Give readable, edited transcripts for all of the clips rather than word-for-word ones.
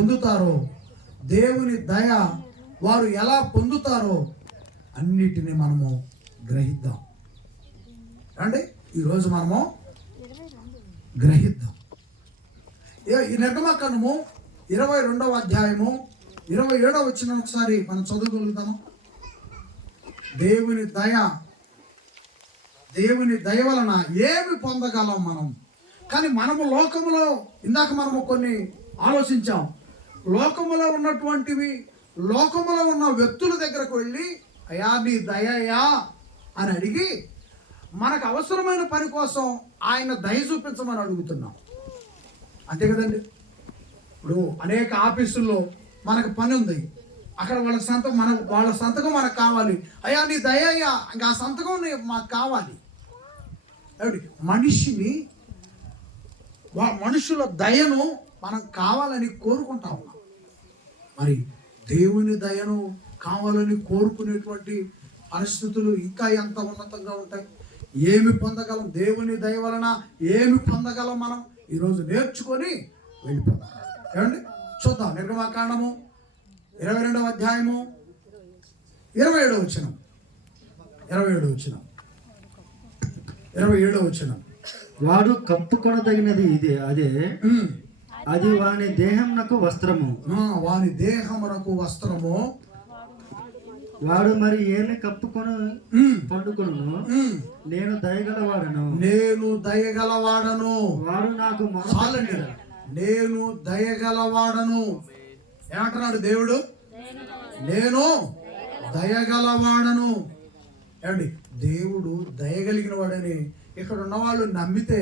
పొందుతారో, దేవుని దయ వారు ఎలా పొందుతారో అన్నిటినీ మనము గ్రహిద్దాం. అంటే ఈరోజు మనము గ్రహిద్దాం. ఈ నిర్గమకాండము 22వ అధ్యాయము 27వ వచనం ఒకసారి మనం చదవగలుగుతాము. దేవుని దయ వలన ఏమి పొందగలం మనం? కానీ మనము లోకములో, ఇందాక మనము కొన్ని ఆలోచించాం, లోకములో ఉన్నటువంటివి, లోకములో ఉన్న వ్యక్తుల దగ్గరకు వెళ్ళి అయ్యా నీ దయయా అని అడిగి మనకు అవసరమైన పని కోసం ఆయన దయ చూపించమని అడుగుతున్నాం. అంతే కదండి. ఇప్పుడు అనేక ఆఫీసుల్లో మనకు పని ఉంది, అక్కడ వాళ్ళ సంతకం మనకు కావాలి. అయ్యా నీ దయ అయ్యా, ఇంకా ఆ సంతకం మాకు కావాలి. మనుషుల దయను మనం కావాలని కోరుకుంటా ఉన్నాం. మరి దేవుని దయను కావాలని కోరుకునేటువంటి పరిస్థితులు ఇంకా ఎంత ఉన్నతంగా ఉంటాయి. ఏమి పొందగలం? దేవుని దయ వలన ఏమి పొందగలం మనం ఈరోజు నేర్చుకొని వెళ్ళిపోతాం. ఏమండి, చూద్దాం. నిర్గమకాండము 22వ అధ్యాయము 27వ వచనం. 27వ వచనం. వాడు కప్పుకొనదగినది అదే, అది వాని దేహమునకు వస్త్రము. వాని దేహమునకు వస్త్రము. వాడు మరి ఏమి కప్పుకొని పండుకొను? నేను దయగలవాడను. వాడు నాకు చాలండి. నేను దయగలవాడను ఏమంటున్నాడు దేవుడు? నేను దయగలవాడను. ఏమండి, దేవుడు దయగలిగిన వాడని ఇక్కడ ఉన్న వాళ్ళు నమ్మితే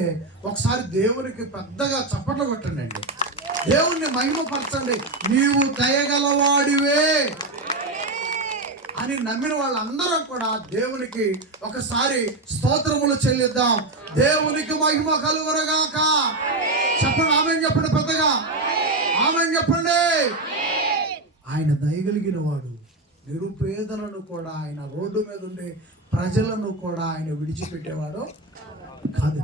ఒకసారి దేవునికి పెద్దగా చప్పట్లు కొట్టండి అండి. దేవుణ్ణి మహిమపరచండి. నీవు దయగలవాడివే అని నమ్మిన వాళ్ళందరం కూడా దేవునికి ఒకసారి స్తోత్రములు చెల్లిద్దాం. దేవునికి మహిమ కలుగునగాక. చెప్పండి, ఆమేన్ చెప్పండి, పెద్దగా ఆమేన్ చెప్పండి. ఆయన దయగలిగిన వాడు. నిరుపేదలను కూడా, ఆయన రోడ్డు మీద ఉండే ప్రజలను కూడా ఆయన విడిచిపెట్టేవాడు కాదు.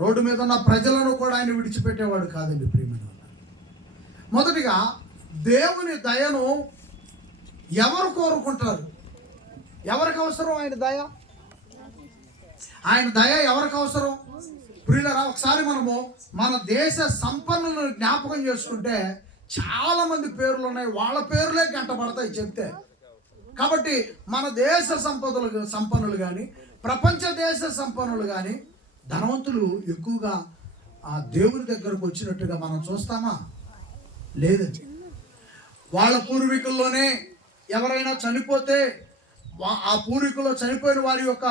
రోడ్డు మీద ఉన్న ప్రజలను కూడా ఆయన విడిచిపెట్టేవాడు కాదండి. ప్రియమైన మొదటిగా దేవుని దయను ఎవరు కోరుకుంటారు? ఎవరికి అవసరం ఆయన దయ? ఆయన దయ ఎవరికి అవసరం? ప్రియులరా, ఒకసారి మనము మన దేశ సంపన్నులను జ్ఞాపకం చేసుకుంటే చాలా మంది పేర్లు ఉన్నాయి. వాళ్ళ పేర్లే గంట పడతాయి చెప్తే. కాబట్టి మన దేశ సంపన్నులు కానీ, ప్రపంచ దేశ సంపన్నులు కానీ, ధనవంతులు ఎక్కువగా ఆ దేవుని దగ్గరకు వచ్చినట్టుగా మనం చూస్తామా? లేదండి. వాళ్ళ పూర్వీకుల్లోనే ఎవరైనా చనిపోతే ఆ పూర్వీకుల్లో చనిపోయిన వారి యొక్క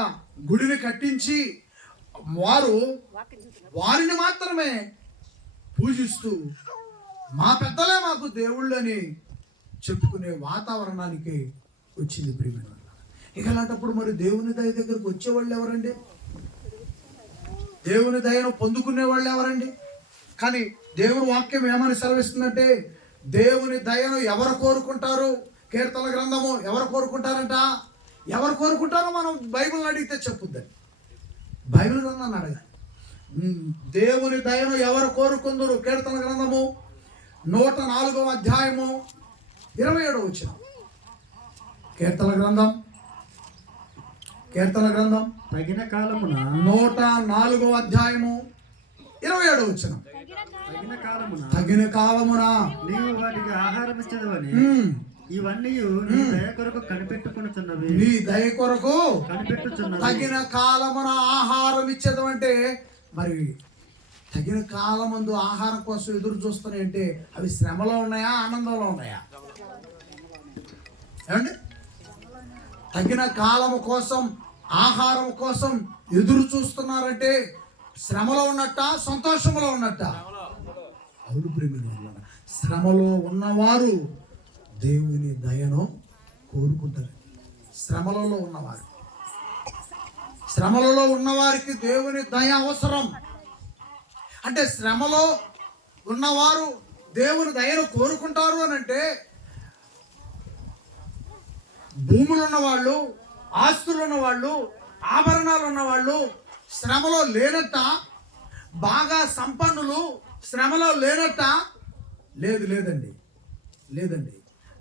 గుడిని కట్టించి వారిని మాత్రమే పూజిస్తూ మా పెద్దలే మాకు దేవుళ్ళు అని చెప్పుకునే వాతావరణానికి వచ్చింది. ప్రియమైన ఇక అలాంటప్పుడు మరి దేవుని దయ దగ్గరకు వచ్చేవాళ్ళు ఎవరండి? దేవుని దయను పొందుకునే వాళ్ళు ఎవరండి? కానీ దేవుని వాక్యం ఏమని సెలవిస్తుందంటే, దేవుని దయను ఎవరు కోరుకుంటారు? కీర్తన గ్రంథము ఎవరు కోరుకుంటారంట? ఎవరు కోరుకుంటారో మనం బైబిల్ని అడిగితే చెప్పుద్దని. బైబిల్ గ్రంథాన్ని అడగాలి. దేవుని దయను ఎవరు కోరుకుందరు? కీర్తన గ్రంథము 104వ అధ్యాయము 27వ వచనం. కీర్తన గ్రంథం తగిన కాలమున 104వ అధ్యాయము 27వ వచనం. తగిన కాలమున నీవు వాటికి ఆహారం ఇచ్చేదవని ఇవన్నీ నీ దయ కొరకు కనిపెట్టుకొనుచున్నవి. నీ దయ కొరకు కనిపెట్టుచున్నవి. తగిన కాలమున ఆహారం ఇచ్చేది అంటే, మరి తగిన కాలమందు ఆహారం కోసం ఎదురు చూస్తున్నాయి అంటే అవి శ్రమలో ఉన్నాయా, ఆనందంలో ఉన్నాయా? ఏమండి, తగిన కాలము కోసం, ఆహారం కోసం ఎదురు చూస్తున్నారంటే శ్రమలో ఉన్నట్ట, సంతోషంలో ఉన్నట్ట? అవును ప్రియమైన, శ్రమలో ఉన్నవారు దేవుని దయను కోరుకుంటారు. శ్రమలలో ఉన్నవారికి దేవుని దయ అవసరం. అంటే శ్రమలో ఉన్నవారు దేవుని దయను కోరుకుంటారు అని అంటే, భూములు ఉన్నవాళ్ళు, ఆస్తులు ఉన్నవాళ్ళు, ఆభరణాలు ఉన్నవాళ్ళు శ్రమలో లేనట్ట? బాగా సంపన్నులు శ్రమలో లేనట్ట? లేదండి.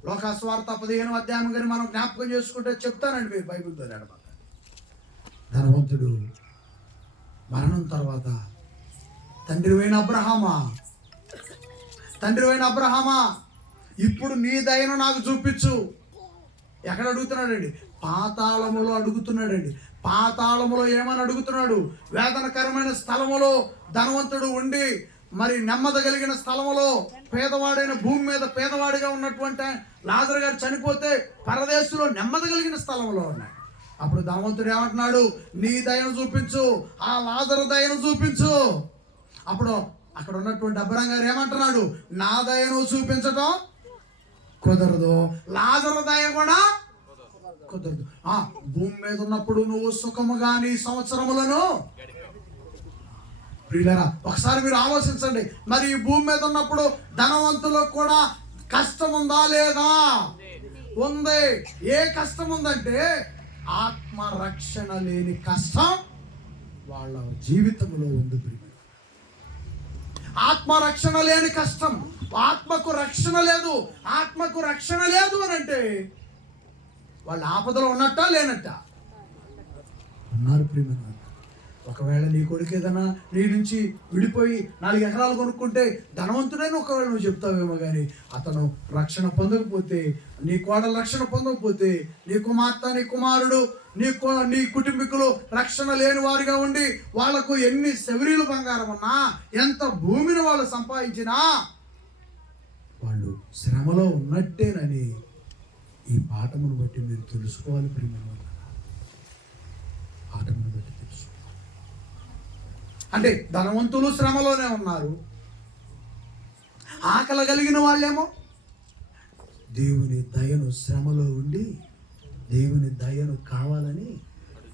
లోకాసువార్త 15వ అధ్యాయం కానీ మనం జ్ఞాపకం చేసుకుంటే చెప్తానండి, మీరు బైబిల్తో నడపక. ధనవంతుడు మరణం తర్వాత తండ్రివైన అబ్రహామా ఇప్పుడు నీ దయను నాకు చూపించు. ఎక్కడ అడుగుతున్నాడండి? పాతాళములో అడుగుతున్నాడండి. పాతాళములో ఏమని అడుగుతున్నాడు? వేదనకరమైన స్థలములో ధనవంతుడు ఉండి, మరి నెమ్మది కలిగిన స్థలములో పేదవాడైన భూమి మీద పేదవాడిగా ఉన్నటువంటి లాజరు గారు చనిపోతే పరదేశంలో నెమ్మది కలిగిన స్థలంలో ఉన్నాడు. అప్పుడు ధనవంతుడు ఏమంటున్నాడు? నీ దయను చూపించు, ఆ లాజరు దయను చూపించు. అప్పుడు అక్కడ ఉన్నటువంటి అబ్రహాం గారు ఏమంటున్నాడు? నా దయను చూపించటం కుదరదు, లాజరు దయ కూడా కుదరదు. భూమి మీద ఉన్నప్పుడు నువ్వు సుఖముగా నీ సంవత్సరములను. ప్రియులారా, ఒకసారి మీరు ఆలోచించండి. మరి ఈ భూమి మీద ఉన్నప్పుడు ధనవంతులకు కూడా కష్టం ఉందా లేదా? ఉంది. ఏ కష్టం ఉందంటే ఆత్మరక్షణ లేని కష్టం వాళ్ళ జీవితంలో ఉంది. ఆత్మరక్షణ లేని కష్టం. ఆత్మకు రక్షణ లేదు. ఆత్మకు రక్షణ లేదు అని అంటే వాళ్ళు ఆపదలో ఉన్నట్టా లేనట్టా? ఉన్నారు ప్రియమైన. ఒకవేళ నీ కొడుకు ఏదైనా నీ నుంచి విడిపోయి 4 ఎకరాలు కొనుక్కుంటే ధనవంతుడైన ఒకవేళ నువ్వు చెప్తావేమో, కానీ అతను రక్షణ పొందకపోతే, నీ కోడలు రక్షణ పొందకపోతే, నీ కుమార్తె నీ కుమారుడు నీ కుటుంబీకులు రక్షణ లేని వారిగా ఉండి వాళ్లకు ఎన్ని శబరీలు బంగారం ఉన్నా, ఎంత భూమిని వాళ్ళు సంపాదించినా వాళ్ళు శ్రమలో ఉన్నట్టేనని ఈ పాఠమును బట్టి మీరు తెలుసుకోవాలి ప్రియమైన. పాఠమును బట్టి తెలుసుకోవాలి. అంటే ధనవంతులు శ్రమలోనే ఉన్నారు. ఆకలి కలిగిన వాళ్ళేమో దేవుని దయను శ్రమలో ఉండి దేవుని దయను కావాలని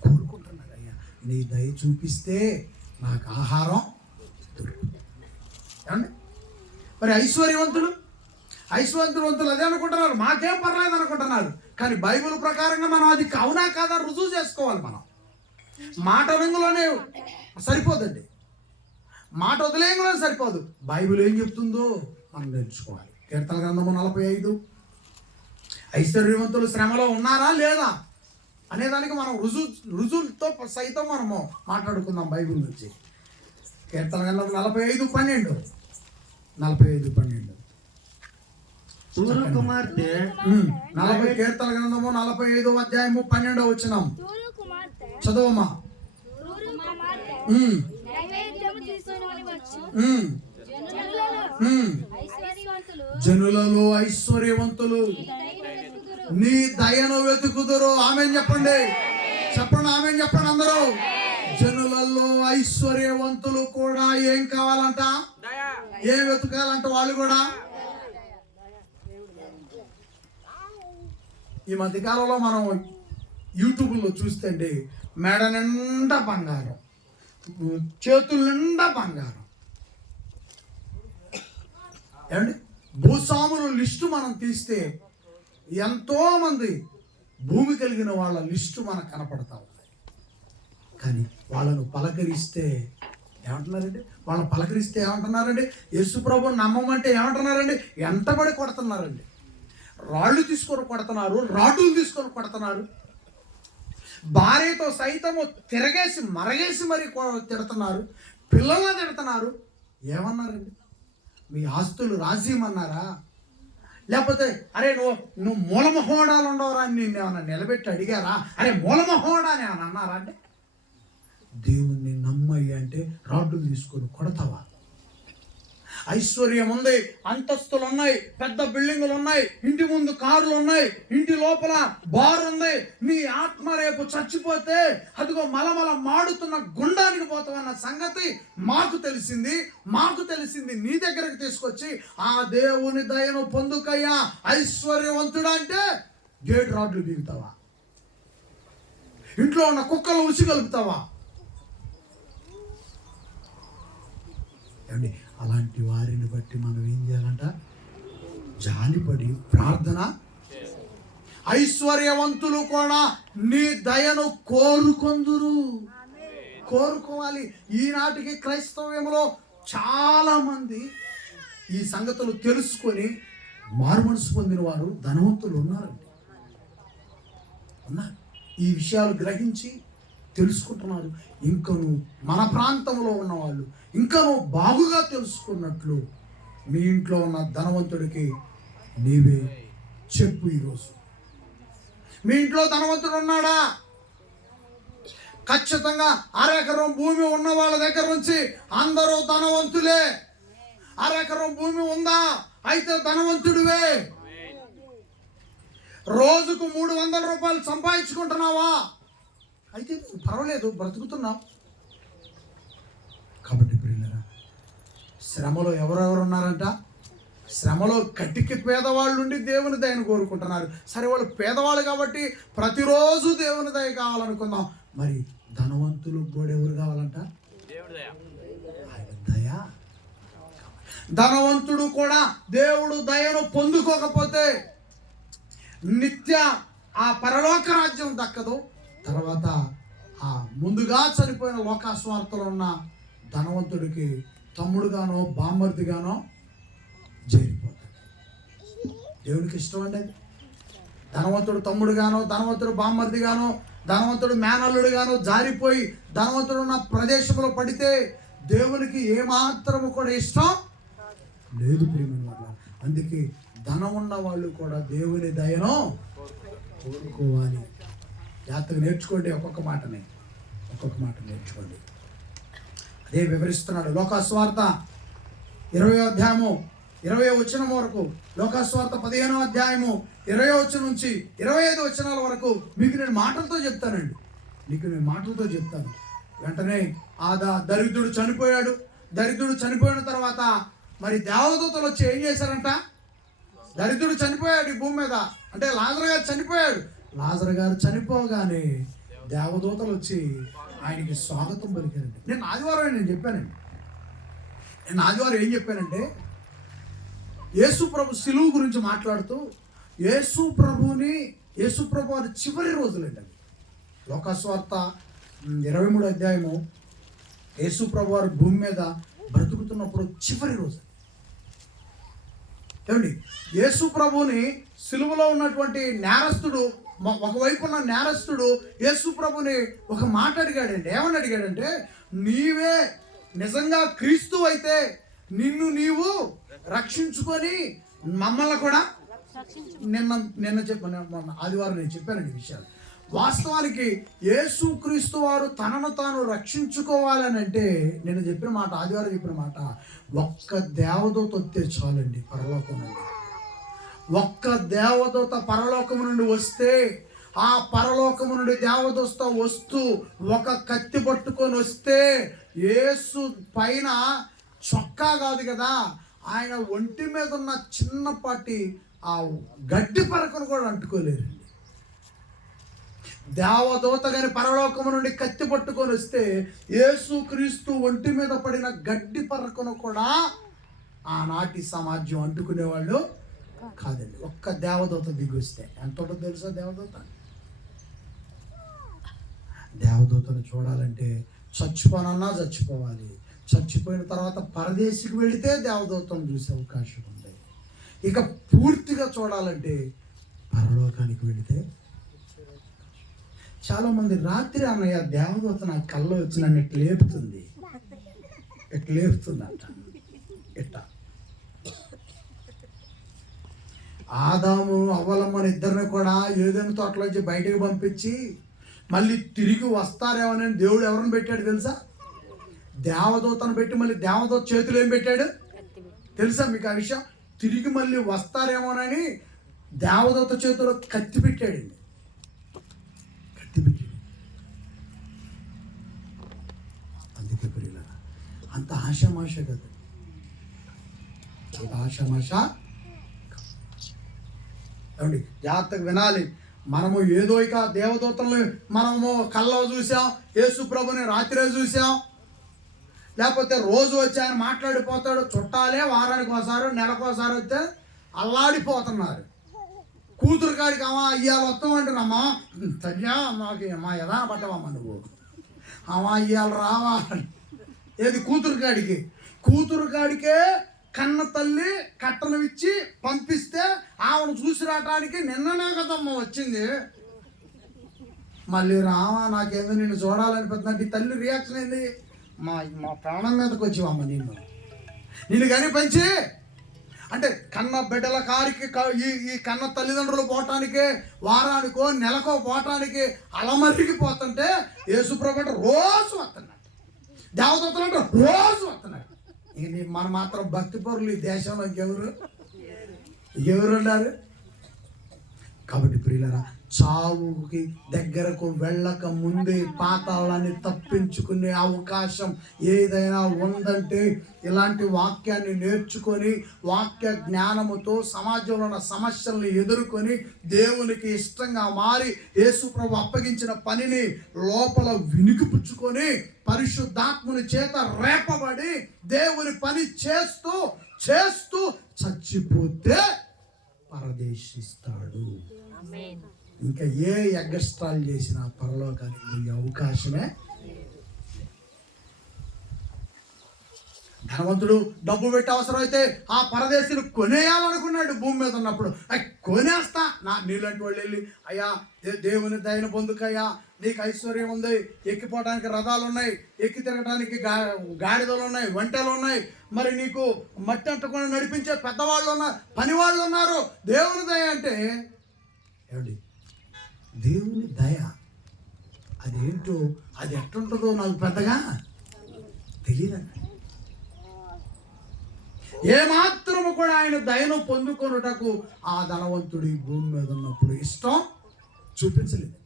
కోరుకుంటున్నారు. అయ్యా, నీ దయ చూపిస్తే నాకు ఆహారం దొరుకుతుంది. ఏమండి? మరి ఐశ్వర్యవంతులు అదే అనుకుంటున్నారు, మాకేం పర్లేదు అనుకుంటున్నారు. కానీ బైబిల్ ప్రకారంగా మనం అది అవునా కాదా రుజువు చేసుకోవాలి. మనం మాట రంగులోనే సరిపోదండి, మాట వదిలేయంలోనే సరిపోదు. బైబిల్ ఏం చెప్తుందో మనం నేర్చుకోవాలి. కీర్తన గ్రంథము 45, ఐశ్వర్యవంతులు శ్రమలో ఉన్నారా లేదా అనేదానికి మనం రుజువులతో సైతం మనము మాట్లాడుకుందాం బైబిల్ నుంచి. కీర్తన గ్రంథం 45:12. కుమార్తె 40 కీర్తన గ్రంథము 45వ అధ్యాయము 12వ వచనం చదవమ్మా. జనులలో ఐశ్వర్యవంతులు నీ దయను వెతుకుదురు. ఆమేన్ చెప్పండి. ఆమేన్ చెప్పండి అందరూ. జనులలో ఐశ్వర్యవంతులు కూడా ఏం కావాలంట? ఏం వెతుకాలంట? వాళ్ళు కూడా. ఈ మధ్యకాలంలో మనం యూట్యూబ్లో చూస్తే అండి, మెడ నిండా బంగారం, చేతుల నిండా బంగారం. ఏమండి? భూస్వాముల లిస్టు మనం తీస్తే ఎంతోమంది భూమి కలిగిన వాళ్ళ లిస్టు మనకు కనపడతా ఉంది. కానీ వాళ్ళను పలకరిస్తే ఏమంటున్నారండి? యేసు ప్రభువుని నమ్మమంటే ఏమంటున్నారండి? ఎంతబడి కొడుతున్నారండి. రాళ్ళు తీసుకొని కొడుతున్నారు, రాడ్డులు తీసుకొని కొడుతున్నారు. భార్యతో సైతము తిరగేసి మరగేసి మరీ తిడుతున్నారు. పిల్లల్ని తిడుతున్నారు. ఏమన్నారండి? మీ ఆస్తులు రాజీయమన్నారా? లేకపోతే అరే నువ్వు మూలమహోడాలు ఉండవరా అని నిన్ను ఏమన్నా నిలబెట్టి అడిగారా? అరే మూలమహోడా అని ఏమన్నా అన్నారా? అంటే దేవుణ్ణి నమ్మయ్య అంటే రాడ్డులు తీసుకొని కొడతావా? ఐశ్వర్యం ఉంది, అంతస్తులు ఉన్నాయి, పెద్ద బిల్డింగులు ఉన్నాయి, ఇంటి ముందు కార్లు ఉన్నాయి, ఇంటి లోపల బార్ ఉంది. నీ ఆత్మ రేపు చచ్చిపోతే అదిగో మలమల మాడుతున్న గుండానికి పోతావన్న సంగతి మాకు తెలిసింది. నీ దగ్గరకు తీసుకొచ్చి ఆ దేవుని దయను పొందుకయ్యా ఐశ్వర్యవంతుడు అంటే గేట్ రాడ్లు బీగుతావా? ఇంట్లో ఉన్న కుక్కలు ఉసిగలుపుతావా? ఏమండి? అలాంటి వారిని బట్టి మనం ఏం చేయాలంట? జాలిపడి ప్రార్థన. ఐశ్వర్యవంతులు కూడా నీ దయను కోరుకోవాలి. ఈనాటికి క్రైస్తవ్యంలో చాలా మంది ఈ సంగతులు తెలుసుకొని మారు మనసు పొందిన వారు ధనవంతులు ఉన్నారండి, ఉన్నారు. ఈ విషయాలు గ్రహించి తెలుసుకుంటున్నారు. ఇంకను మన ప్రాంతంలో ఉన్నవాళ్ళు ఇంకను బాగుగా తెలుసుకున్నట్లు మీ ఇంట్లో ఉన్న ధనవంతుడికి నీవే చెప్పు. ఈరోజు మీ ఇంట్లో ధనవంతుడు ఉన్నాడా? ఖచ్చితంగా అరెకరం భూమి ఉన్న వాళ్ళ దగ్గర నుంచి అందరూ ధనవంతులే. అరెకరం భూమి ఉందా? అయితే ధనవంతుడివే. రోజుకు 300 రూపాయలు సంపాదించుకుంటున్నావా? అయితే పర్వాలేదు, బ్రతుకుతున్నావు. కాబట్టి ప్రియులారా, శ్రమలో ఎవరెవరు ఉన్నారంట? శ్రమలో కటికి పేదవాళ్ళు ఉండి దేవుని దయను కోరుకుంటున్నారు. సరే, వాళ్ళు పేదవాళ్ళు కాబట్టి ప్రతిరోజు దేవుని దయ కావాలనుకుందాం. మరి ధనవంతులకు కూడా ఎవరు కావాలంట? ఆయన దయ. ధనవంతుడు కూడా దేవుడు దయను పొందుకోకపోతే నిత్య ఆ పరలోక రాజ్యం దక్కదు. తర్వాత ఆ ముందుగా చనిపోయిన లోకాస్వార్తలో ఉన్న ధనవంతుడికి తమ్ముడుగానో బామ్మర్దిగానో చేరిపోతాడు. దేవుడికి ఇష్టం అండి అది. ధనవంతుడు తమ్ముడుగానో, ధనవంతుడు బామ్మర్దిగానో, ధనవంతుడు మేనల్లుడుగానో జారిపోయి ధనవంతుడు ఉన్న ప్రదేశంలో పడితే దేవునికి ఏమాత్రము కూడా ఇష్టం లేదు ప్రియమైన వాళ్ళ. అందుకే ధనం ఉన్న వాళ్ళు కూడా దేవుని దయను కోరుకోవాలి. జాగ్రత్తగా నేర్చుకోండి, ఒక్కొక్క మాట నేర్చుకోండి. అదే వివరిస్తున్నాడు లోకాస్వార్త 20వ అధ్యాయము 20వ వచనం వరకు, లోకాస్వార్త 15వ అధ్యాయము 20వ వచనం నుంచి 25 వచనాల వరకు మీకు నేను మాటలతో చెప్తానండి. వెంటనే ఆ దరిద్రుడు చనిపోయాడు. దరిద్రుడు చనిపోయిన తర్వాత మరి దేవదూతలు వచ్చి ఏం చేశారంట? దరిద్రుడు చనిపోయాడు ఈ భూమి మీద, అంటే లాజరు గారు చనిపోయాడు. లాజరు గారు చనిపోగానే దేవదూతలు వచ్చి ఆయనకి స్వాగతం పలికారండి. నేను ఆదివారం ఏం చెప్పానంటే యేసు ప్రభు సిలువు గురించి మాట్లాడుతూ యేసు ప్రభు వారి చివరి రోజులండి అవి. లోకాస్వార్త 23వ అధ్యాయము యేసు ప్రభు వారు భూమి మీద బ్రతుకుతున్నప్పుడు చివరి రోజు ఏమండి. యేసు ప్రభుని సిలువలో ఉన్నటువంటి నేరస్తుడు, ఒకవైపు ఉన్న నేరస్తుడు యేసు ప్రభుని ఒక మాట అడిగాడండి. ఏమని అడిగాడంటే, నీవే నిజంగా క్రీస్తు అయితే నిన్ను నీవు రక్షించుకొని మమ్మల్ని కూడా నిన్న మొన్న ఆదివారం నేను చెప్పానండి ఈ విషయాలు. వాస్తవానికి యేసు క్రీస్తు వారు తనను తాను రక్షించుకోవాలని అంటే నేను చెప్పిన మాట, ఆదివారం చెప్పిన మాట, ఒక్క దేవదూత వస్తే చాలండి పరలోకం నుండి. ఒక్క దేవదూత పరలోకము నుండి వస్తే, ఆ పరలోకము నుండి దేవదూత వస్తూ ఒక కత్తి పట్టుకొని వస్తే యేసు పైన చొక్కా కాదు కదా, ఆయన ఒంటి మీద ఉన్న చిన్నపాటి ఆ గడ్డి పరకను కూడా అంటుకోలేరు. దేవదూత గారి పరలోకము నుండి కత్తి పట్టుకొని వస్తే యేసు క్రీస్తు ఒంటి మీద పడిన గడ్డి పరకను కూడా ఆనాటి సమాజం అంటుకునేవాళ్ళు కాదండి. ఒక్క దేవదూత దిగి వస్తే ఎంత ఉంటుందో తెలుసా? దేవదూతను చూడాలంటే చచ్చిపోవాలి. చచ్చిపోయిన తర్వాత పరదేశికి వెళితే దేవదూతను చూసే అవకాశం ఉంది. ఇక పూర్తిగా చూడాలంటే పరలోకానికి వెళితే. చాలామంది రాత్రి అన్నయ్య దేవదూత నా కల్లో వచ్చి నన్ను ఇట్లా లేపుతుంది అంట. ఆదాము అవ్వలమ్మని ఇద్దరిని కూడా ఏదైనా తోటలోంచి బయటకు పంపించి మళ్ళీ తిరిగి వస్తారేమోనని దేవుడు ఎవరిని పెట్టాడు తెలుసా? దేవదూతను పెట్టి మళ్ళీ దేవదూత చేతులు ఏం పెట్టాడు తెలుసా మీకు ఆ విషయం? తిరిగి మళ్ళీ వస్తారేమోనని దేవదూత చేతిలో కత్తి పెట్టాడండి. అందుకే ప్రియులారా, అంత ఆషామాష కదా, ఏమండి? జాగ్రత్తగా వినాలి. మనము ఏదో ఇక దేవదూతలను మనము కల్లో చూసాం, యేసు ప్రభుని రాత్రే చూసాం, లేకపోతే రోజు వచ్చి ఆయన మాట్లాడిపోతాడు. చుట్టాలే వారానికి ఒకసారి నెలకోసారి వస్తే అల్లాడిపోతున్నారు. కూతురు కాడికి అమ్మా ఇవాళ వస్తామంటున్నామ్మా, తల్లా మాకు మా ఎలా పట్టవమ్మా నువ్వు, అమ్మా ఇవాళ రావా. ఏది కూతురు కాడికే కన్న తల్లి కట్టను ఇచ్చి పంపిస్తే ఆమెను చూసి రావటానికి నిన్ననే కదమ్మ వచ్చింది. మళ్ళీ రావా నాకేందో నిన్ను చూడాలనిపిస్తుంది. తల్లి రియాక్షన్ ఏంది? మా ప్రాణం మీదకి వచ్చావమ్మ నిన్ను కానీ పెంచి అంటే కన్న బిడ్డల కారికి ఈ కన్న తల్లిదండ్రులు పోవటానికి వారానికో నెలకో పోవటానికి అలమరిగిపోతుంటే యేసుప్రభు రోజు వస్తున్నాడు, దేవదూతలు అంటే రోజు వస్తున్నాడు. ఇక మనం మాత్రం భక్తి పరులు ఈ దేశంలో ఎవరు ఉన్నారు? కాబట్టి ప్రియులారా, చావుకి దగ్గరకు వెళ్ళక ముందే పాతాళాన్ని తప్పించుకునే అవకాశం ఏదైనా ఉందంటే ఇలాంటి వాక్యాన్ని నేర్చుకొని వాక్య జ్ఞానముతో సమాజంలో ఉన్న సమస్యలను ఎదుర్కొని దేవునికి ఇష్టంగా మారి యేసుప్రభు అప్పగించిన పనిని లోపల వినికిపుచ్చుకొని పరిశుద్ధాత్ముని చేత రేపబడి దేవుని పని చేస్తూ చేస్తూ చచ్చిపోతే పరదేశిస్తాడు. ఇంకా ఏ ఎగ్గస్ట్రాలు చేసినా పరలోకానికి పోయే అవకాశమే. ధనవంతుడు డబ్బు పెట్టి అవసరమైతే ఆ పరదేశిని కొనేయాలనుకున్నాడు. భూమి మీద ఉన్నప్పుడు కొనేస్తా నీలాంటి వాళ్ళు వెళ్ళి, అయ్యా దేవుని దయను పొందుకయ్యా, నీకు ఐశ్వర్యం ఉంది, ఎక్కిపోవడానికి రథాలు ఉన్నాయి, ఎక్కి తిరగడానికి గాడిదలు ఉన్నాయి, వంటలు ఉన్నాయి, మరి నీకు మట్టి అంటకుండా నడిపించే పెద్దవాళ్ళు ఉన్నారు, పని వాళ్ళు ఉన్నారు. దేవుని దయ అంటే ఏమండి? దేవుని దయ అదేంటో, అది ఎట్టుంటుందో నాకు పెద్దగా తెలియదండి. ఏమాత్రము కూడా ఆయన దయను పొందుకొనుటకు ఆ ధనవంతుడి భూమి మీద ఉన్నప్పుడు ఇష్టం చూపించలేదు.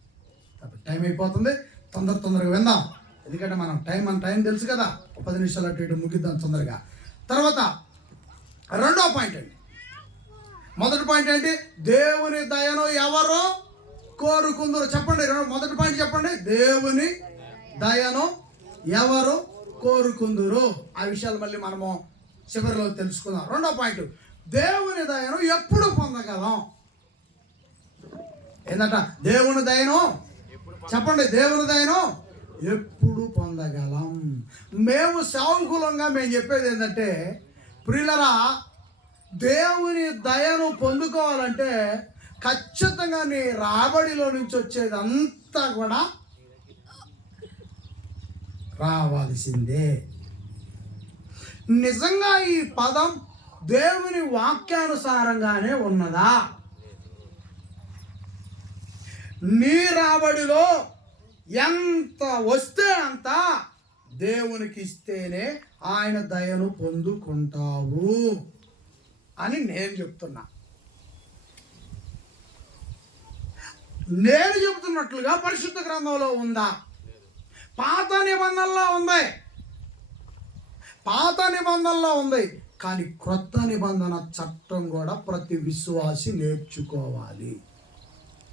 కాబట్టి టైం అయిపోతుంది, తొందరగా విందాం. ఎందుకంటే మనం టైం తెలుసు కదా, 10 నిమిషాలు అటు ఇటు ముగిద్దాం తొందరగా. తర్వాత రెండో పాయింట్ అండి. మొదటి పాయింట్ ఏంటి? దేవుని దయను ఎవరు కోరుకుందరు? చెప్పండి. మొదటి పాయింట్ చెప్పండి. దేవుని దయను ఎవరు కోరుకుందరు? ఆ విషయాలు మళ్ళీ మనము చివరిలో తెలుసుకుందాం. రెండో పాయింట్, దేవుని దయను ఎప్పుడు పొందగలం? ఏంటంట? దేవుని దయను చెప్పండి. దేవుని దయను ఎప్పుడు పొందగలం? మేము సేవకులంగా మేము చెప్పేది ఏంటంటే, ప్రియులరా, దేవుని దయను పొందుకోవాలంటే ఖచ్చితంగా నీ రాబడిలో నుంచి వచ్చేదంతా కూడా రావాల్సిందే. నిజంగా ఈ పదం దేవుని వాక్యానుసారంగానే ఉన్నదా? నీ రాబడిలో ఎంత వస్తే అంత దేవునికి ఇస్తేనే ఆయన దయను పొందుకుంటావు అని నేను చెప్తున్నా. నేను చెబుతున్నట్లుగా పరిశుద్ధ గ్రంథంలో ఉందా? పాత నిబంధనలో ఉంది. కానీ క్రొత్త నిబంధన చట్టం కూడా ప్రతి విశ్వాసి నేర్చుకోవాలి.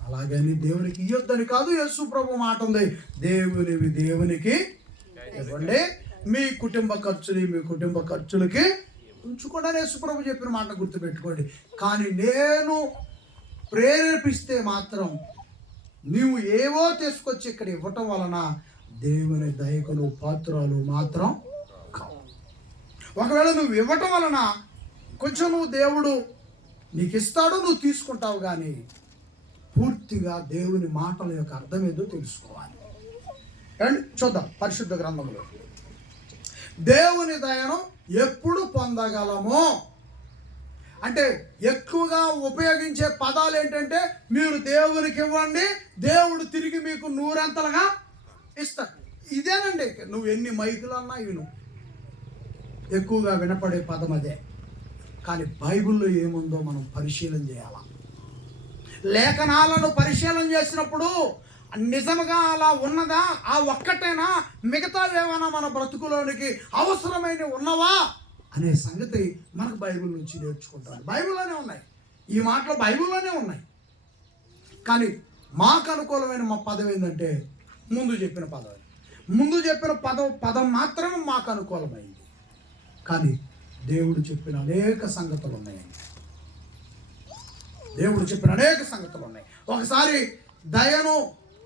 అలాగని దేవునికి ఇయ్యొద్దని కాదు. యేసు ప్రభు మాట ఉంది, దేవునికి ఇవ్వండి, మీ కుటుంబ ఖర్చులకి ఉంచుకోవడానికి యేసు ప్రభు చెప్పిన మాట గుర్తుపెట్టుకోండి. కానీ నేను ప్రేరేపిస్తే మాత్రం నీవు ఏవో తీసుకొచ్చి ఇక్కడ ఇవ్వటం వలన దేవుని దయకు పాత్రలు మాత్రం కావు. ఒకవేళ నువ్వు ఇవ్వటం వలన కొంచెం దేవుడు నీకు ఇస్తాడు, నువ్వు తీసుకుంటావు. కానీ పూర్తిగా దేవుని మాటల యొక్క అర్థం ఏదో తెలుసుకోవాలి. అండ్ చూద్దాం పరిశుద్ధ గ్రంథంలో దేవుని దయను ఎప్పుడు పొందగలమో అంటే ఎక్కువగా ఉపయోగించే పదాలు ఏంటంటే, మీరు దేవునికి ఇవ్వండి, దేవుడు తిరిగి మీకు 100 ఇస్తాడు. ఇదేనండి. నువ్వు ఎన్ని మైకులు అన్నా విను, ఎక్కువగా వినపడే పదం అదే. కానీ బైబిల్లో ఏముందో మనం పరిశీలన చేయాలా. లేఖనాలను పరిశీలన చేసినప్పుడు నిజంగా అలా ఉన్నదా, ఆ ఒక్కటేనా, మిగతా ఏమైనా మన బ్రతుకులోనికి అవసరమైనవి ఉన్నవా అనే సంగతి మనకు బైబిల్ నుంచి నేర్చుకుంటాం. బైబిల్లోనే ఉన్నాయి ఈ మాటలు, బైబిల్లోనే ఉన్నాయి. కానీ మాకు అనుకూలమైన మా పదం ఏంటంటే ముందు చెప్పిన పదం మాత్రమే మాకు అనుకూలమైంది. కానీ దేవుడు చెప్పిన అనేక సంగతులు ఉన్నాయండి. ఒకసారి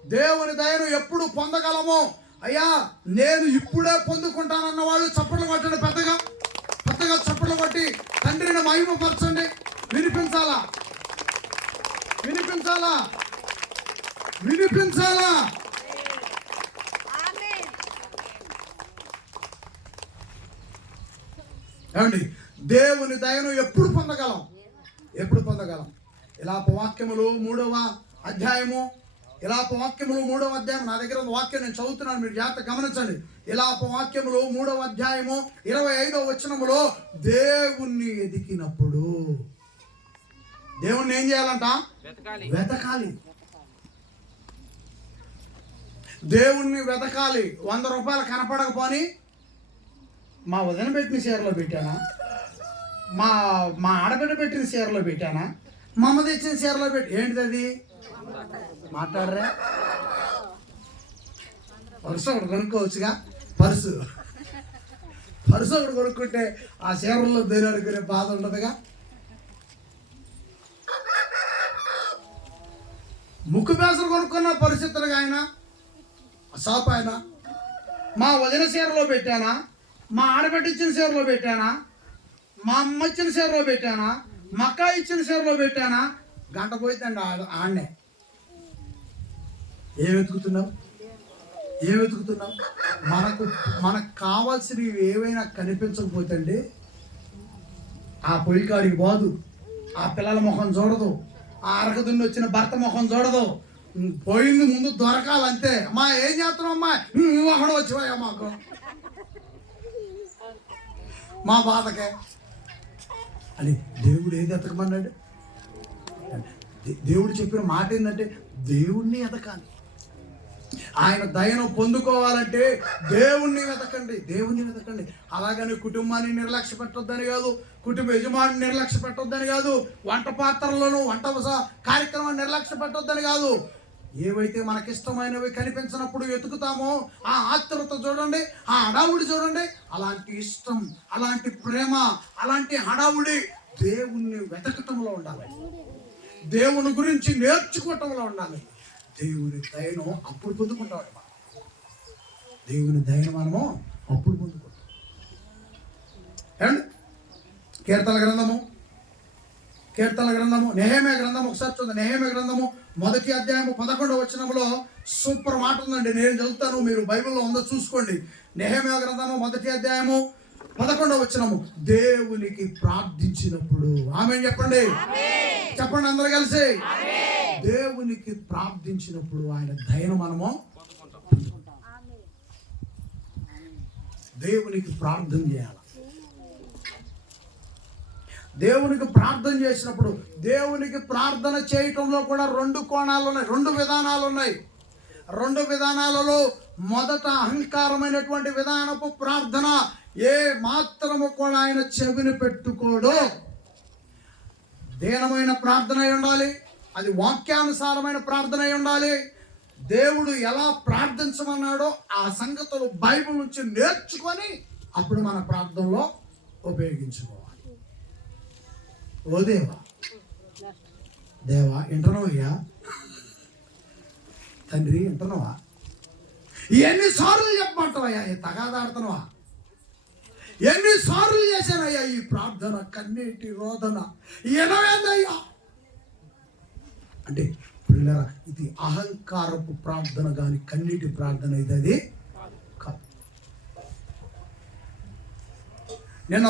దేవుని దయను ఎప్పుడు పొందగలమో, అయ్యా నేను ఇప్పుడే పొందుకుంటానన్న వాళ్ళు చప్పట్లు కొట్టండి పెద్దగా గట్టిగా చప్పట్లు కొట్టి తండ్రిని మహిమపరచండి. వినిపించాలా వినిపించాలా వినిపించాలా? ఏమండి, దేవుని దయను ఎప్పుడు పొందగలం? ఎప్పుడు పొందగలం? ఇలాపవాక్యములు 3వ అధ్యాయము, ఇలాపవాక్యములు 3వ అధ్యాయం. నా దగ్గర ఉన్న వాక్యం నేను చదువుతున్నాను, మీరు జాగ్రత్త గమనించండి. ఇలాపవాక్యములు 3వ అధ్యాయము 25వ వచనములో దేవుణ్ణి ఎదికినప్పుడు దేవుణ్ణి ఏం చేయాలంట? వెతకాలి. దేవుణ్ణి వెతకాలి. 100 రూపాయలు కనపడకపోని మా వదిన పెట్టిన షేర్లో పెట్టానా, మా ఆడబిడ్డ పెట్టిన షేర్లో పెట్టానా, మా అమ్మ తెచ్చిన షేర్లో పెట్టి, ఏంటిది అది? మాట్లాడరా? పర్సు ఒకటి కొనుక్కోవచ్చుగా. పర్సు ఒకటి కొనుక్కుంటే ఆ షేర్లో దేని అనుకునే బాధ ఉండదుగా. ముక్కు పేసలు కొనుక్కున్న పరిస్థితులుగా ఆయన షాప్ ఆయన, మా వదిన షేర్లో పెట్టానా, మా ఆడబిడ్డ ఇచ్చిన షేర్లో పెట్టానా, మా అమ్మ ఇచ్చిన షేర్లో పెట్టానా, మా అక్క ఇచ్చిన షేర్లో పెట్టానా? గంట పోయిందండి ఆడనే. ఏం వెతుకుతున్నావు? మనకు కావాల్సినవి ఏవైనా కనిపించకపోతే అండి, ఆ పొయ్యి కాడికి పోదు, ఆ పిల్లల ముఖం చూడదు, ఆ అరగదుండి వచ్చిన భర్త ముఖం చూడదు. పోయింది ముందు దొరకాలంతే. అమ్మా ఏం చేస్తున్నావు అమ్మా? ఒకడు వచ్చిపోయా మాకు, మా బాధకే అని. దేవుడు ఏది ఎతకమన్నాడు? దేవుడు చెప్పిన మాట ఏంటంటే దేవుణ్ణి ఎతకాలి. ఆయన దయను పొందుకోవాలంటే దేవుణ్ణి వెతకండి. అలాగని కుటుంబాన్ని నిర్లక్ష్య పెట్టొద్దని కాదు, కుటుంబ యజమాని నిర్లక్ష్య పెట్టొద్దని కాదు, వంట పాత్రలను వంట కార్యక్రమాన్ని నిర్లక్ష్య పెట్టొద్దని కాదు. ఏవైతే మనకిష్టమైనవి కనిపించినప్పుడు వెతుకుతామో ఆ ఆత్రుత చూడండి, ఆ హడావుడి చూడండి. అలాంటి ఇష్టం, అలాంటి ప్రేమ, అలాంటి హడావుడి దేవుణ్ణి వెతకటంలో ఉండాలి. దేవుని గురించి నేర్చుకోవటంలో ఉండాలి. దేవుని దయను అప్పుడు పొందుకుంటాం. దేవుని దయను మనము అప్పుడు పొందుకుంటాం. ఏమండి, కీర్తన గ్రంథము నెహెమీయా గ్రంథము ఒకసారి చూద్దాం. నెహెమీయా గ్రంథము 1వ అధ్యాయము 11వ వచనంలో సూపర్ మాట ఉందండి. నేను చదువుతాను, మీరు బైబిల్లో ఉందో చూసుకోండి. నెహెమీయా గ్రంథము 1వ అధ్యాయము 11వ వచనము. దేవునికి ప్రార్థించినప్పుడు, ఆమేన్ చెప్పండి, చెప్పండి అందరూ కలిసి. దేవునికి ప్రార్థించినప్పుడు ఆయన దయను మనము దేవునికి ప్రార్థన చేయాలి. దేవునికి ప్రార్థన చేసినప్పుడు, దేవునికి ప్రార్థన చేయటంలో కూడా 2 కోణాలు ఉన్నాయి, 2 విధానాలు ఉన్నాయి. 2 విధానాలలో మొదట అహంకారమైనటువంటి విధానపు ప్రార్థన ఏ మాత్రము కూడా ఆయన చెవిని పెట్టుకోడు. దీనమైన ప్రార్థన అయి ఉండాలి, అది వాక్యానుసారమైన ప్రార్థన అయి ఉండాలి. దేవుడు ఎలా ప్రార్థించమన్నాడో ఆ సంగతులు బైబిల్ నుంచి నేర్చుకొని అప్పుడు మన ప్రార్థనలో ఉపయోగించుకోవాలి. ఓ దేవా వింటున్నావయ్యా, తండ్రి వింటున్నావా? ఎన్నిసార్లు చెప్పమంటావయ్యా? తగాదాడుతున్నావా? ఎన్నిసార్లు చేశానయ్యా ఈ ప్రార్థన, కన్నీటి రోదన ఎనవేందయ్యా అంటే పిల్లరా, ఇది అహంకారపు ప్రార్థన కానీ కన్నీటి ప్రార్థన ఇది అది కాదు. నేను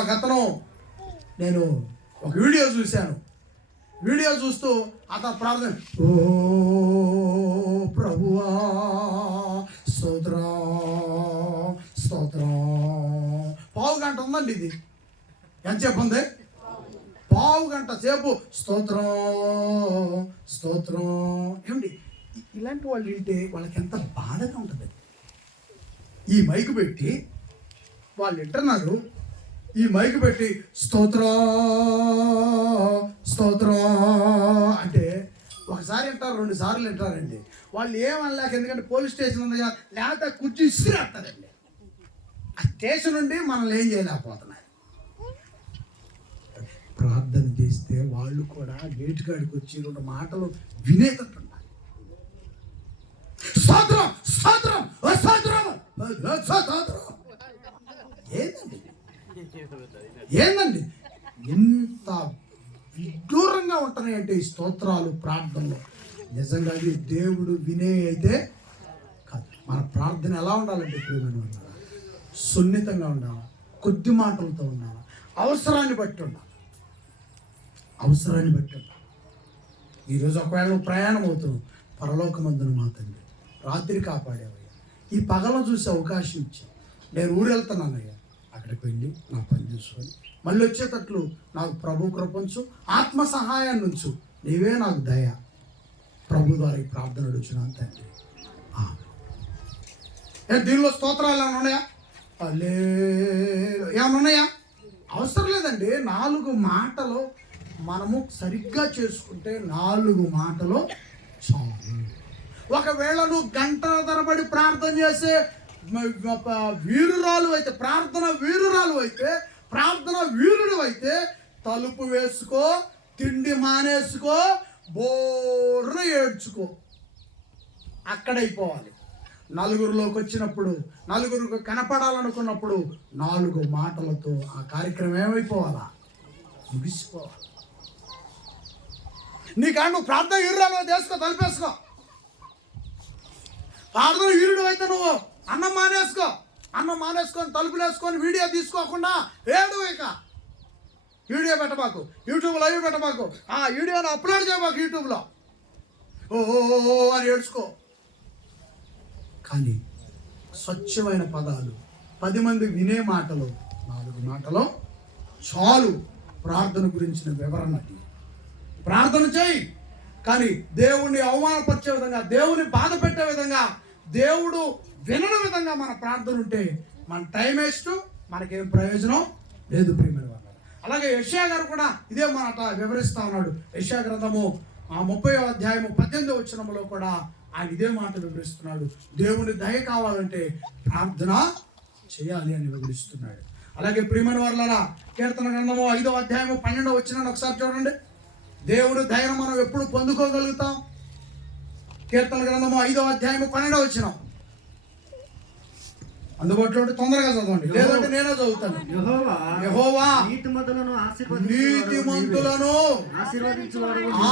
ఒక వీడియో చూశాను. వీడియో చూస్తూ అతను ప్రార్థన, ఓ ప్రభువా స్తోత్రం స్తోత్రం, పావు గంట ఉందండి ఇది. ఎంతసేపు ఉంది? పావు గంట సేపు స్తోత్రం స్తోత్రం. ఏమండి, ఇలాంటి వాళ్ళు వింటే వాళ్ళకి ఎంత బాధగా ఉంటుంది. ఈ మైకు పెట్టి వాళ్ళు వింటున్నారు, ఈ మైకు పెట్టి స్తోత్రం స్తోత్రం అంటే ఒకసారి వింటారు, 2 సార్లు వింటారండి. వాళ్ళు ఏమనలేక, ఎందుకంటే పోలీస్ స్టేషన్ ఉంది కదా, లేకపోతే కుర్చీ ఇసిరేస్తారండి. ఆ స్టేషన్ నుండి మనల్ని ఏం చేయలేకపోతున్నారు. ప్రార్థన చేస్తే వాళ్ళు కూడా గేటు కాడికి వచ్చి 2 మాటలు వినేటట్టున్నారు. స్తోత్రం స్తోత్రం స్తోత్రం స్తోత్రం. ఏంటండి ఏందండి ఎంత విడ్డూరంగా ఉంటున్నాయంటే ఈ స్తోత్రాలు ప్రార్థనలు. నిజంగా అది దేవుడు వినే అయితే కాదు. మన ప్రార్థన ఎలా ఉండాలంటే ప్రియమైన వాళ్ళ, సున్నితంగా ఉండాలి, కొద్ది మాటలతో ఉండాలి, అవసరాన్ని బట్టి ఉండాలి, అవసరాన్ని బట్టి ఉండాలి. ఈరోజు ఒకవేళ నువ్వు ప్రయాణం అవుతున్నావు, పరలోకమందున మా తండ్రి రాత్రి కాపాడేవయ్యా, ఈ పగలను చూసే అవకాశం ఇచ్చి నేను ఊరు వెళ్తున్నానయ్యా, అక్కడికి వెళ్ళి నా పని చూసుకొని మళ్ళీ వచ్చేటట్లు నాకు ప్రభు కృపంచు, ఆత్మ సహాయాన్ని ఉంచు, నీవే నాకు దయ. ప్రభు ద్వారా ఈ ప్రార్థన అడుగుచున్నాను తండ్రి. దీనిలో స్తోత్రాలు ఏమైనా ఉన్నాయా? ఏమైనా ఉన్నాయా? అవసరం లేదండి. 4 మాటలు మనము సరిగ్గా చేసుకుంటే 4 మాటలు చాలు. ఒకవేళ నువ్వు గంటల తరబడి ప్రార్థన చేసే వీరురాలు అయితే, ప్రార్థన వీరుడు అయితే తలుపు వేసుకో, తిండి మానేసుకో, బోర్న ఏడ్చుకో, అక్కడైపోవాలి. నలుగురిలోకి వచ్చినప్పుడు, నలుగురికి కనపడాలనుకున్నప్పుడు 4 మాటలతో ఆ కార్యక్రమం ఏమైపోవాలా? ముగిసిపోవాలి. నీకు నువ్వు ప్రార్థన వీరురాలు వేసుకో, తలుపేసుకో. ప్రార్థన వీరుడు అయితే నువ్వు అన్నం మానేసుకొని తలుపులు వేసుకొని వీడియో తీసుకోకుండా ఏడు. ఇక వీడియో పెట్టబాకు, యూట్యూబ్ లైవ్ పెట్టబాకు, ఆ వీడియోని అప్లోడ్ చేయబాకు యూట్యూబ్లో. ఓ అని ఏడ్చుకో. కానీ స్వచ్ఛమైన పదాలు, 10 మంది వినే మాటలు, 4 మాటలు చాలు ప్రార్థన గురించిన వివరణ. ప్రార్థన చేయి, కానీ దేవుణ్ణి అవమానపరిచే విధంగా, దేవుని బాధ పెట్టే విధంగా, దేవుడు వినని విధంగా మన ప్రార్థన ఉంటే మన టైం వేస్ట్, మనకేం ప్రయోజనం లేదు ప్రియమైన వాళ్ళు. అలాగే యెషయా గారు కూడా ఇదే మాట వివరిస్తా ఉన్నాడు. యెషయా గ్రంథము 30వ అధ్యాయము 18వ వచనంలో కూడా ఆయన ఇదే మాట వివరిస్తున్నాడు. దేవుని దయ కావాలంటే ప్రార్థన చేయాలి అని వివరిస్తున్నాడు. అలాగే ప్రియమైన వాళ్ళరా, కీర్తన గ్రంథము 5వ అధ్యాయము 12వ వచనాన్ని ఒకసారి చూడండి. దేవుని దయను మనం ఎప్పుడు పొందుకోగలుగుతాం? కీర్తన గ్రంథము 5వ అధ్యాయము 12వ వచనం అందుబాటులో ఉంటే తొందరగా చదవండి, లేదంటే నేనే చదువుతాను. యెహోవా నీతిమంతులను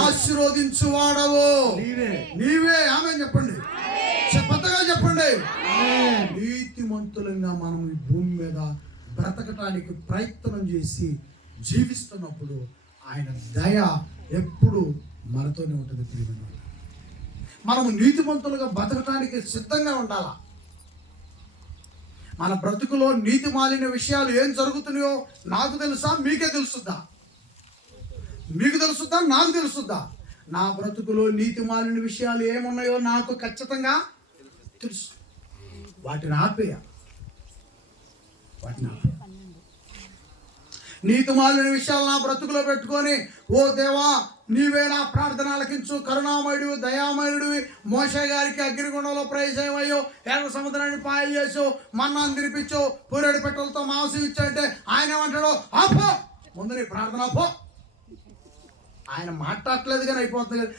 ఆశీర్వదించువాడవు నీవే. ఆమె చెప్పండి, పెద్దగా చెప్పండి. నీతిమంతులంగా మనం ఈ భూమి మీద బ్రతకటానికి ప్రయత్నం చేసి జీవిస్తున్నప్పుడు ఆయన దయ ఎప్పుడు మనతోనే ఉంటుంది ప్రియమైన. మనము నీతిమంతులుగా బతకటానికి సిద్ధంగా ఉండాలా. మన బ్రతుకులో నీతి మాలిన విషయాలు ఏం జరుగుతున్నాయో నాకు తెలుసా, మీకే తెలుసుద్దా? మీకు తెలుసుద్దా, నాకు తెలుసుద్దా? నా బ్రతుకులో నీతి మాలిన విషయాలు ఏమున్నాయో నాకు ఖచ్చితంగా తెలుసు. వాటిని ఆపేయ. నీతి మాలిన విషయాలు నా బ్రతుకులో పెట్టుకొని, ఓ దేవా నీవే నా ప్రార్థన ఆలకించు, కరుణామయుడివి, దయామయుడివి, మోషే గారికి అగ్నిగుండంలో ప్రవేశమయ్యో, ఎర్ర సముద్రాన్ని పాయలు చేసావు, మన్నాను తినిపించావు, పూరేడు పెట్టలతో మాంసం ఇచ్చాయంటే ఆయన ఏమంటాడు? ఆపో, ముందు నీ ప్రార్థన ఆపో. ఆయన మాట్లాడలేదు కానీ అయిపోతుంది కదా.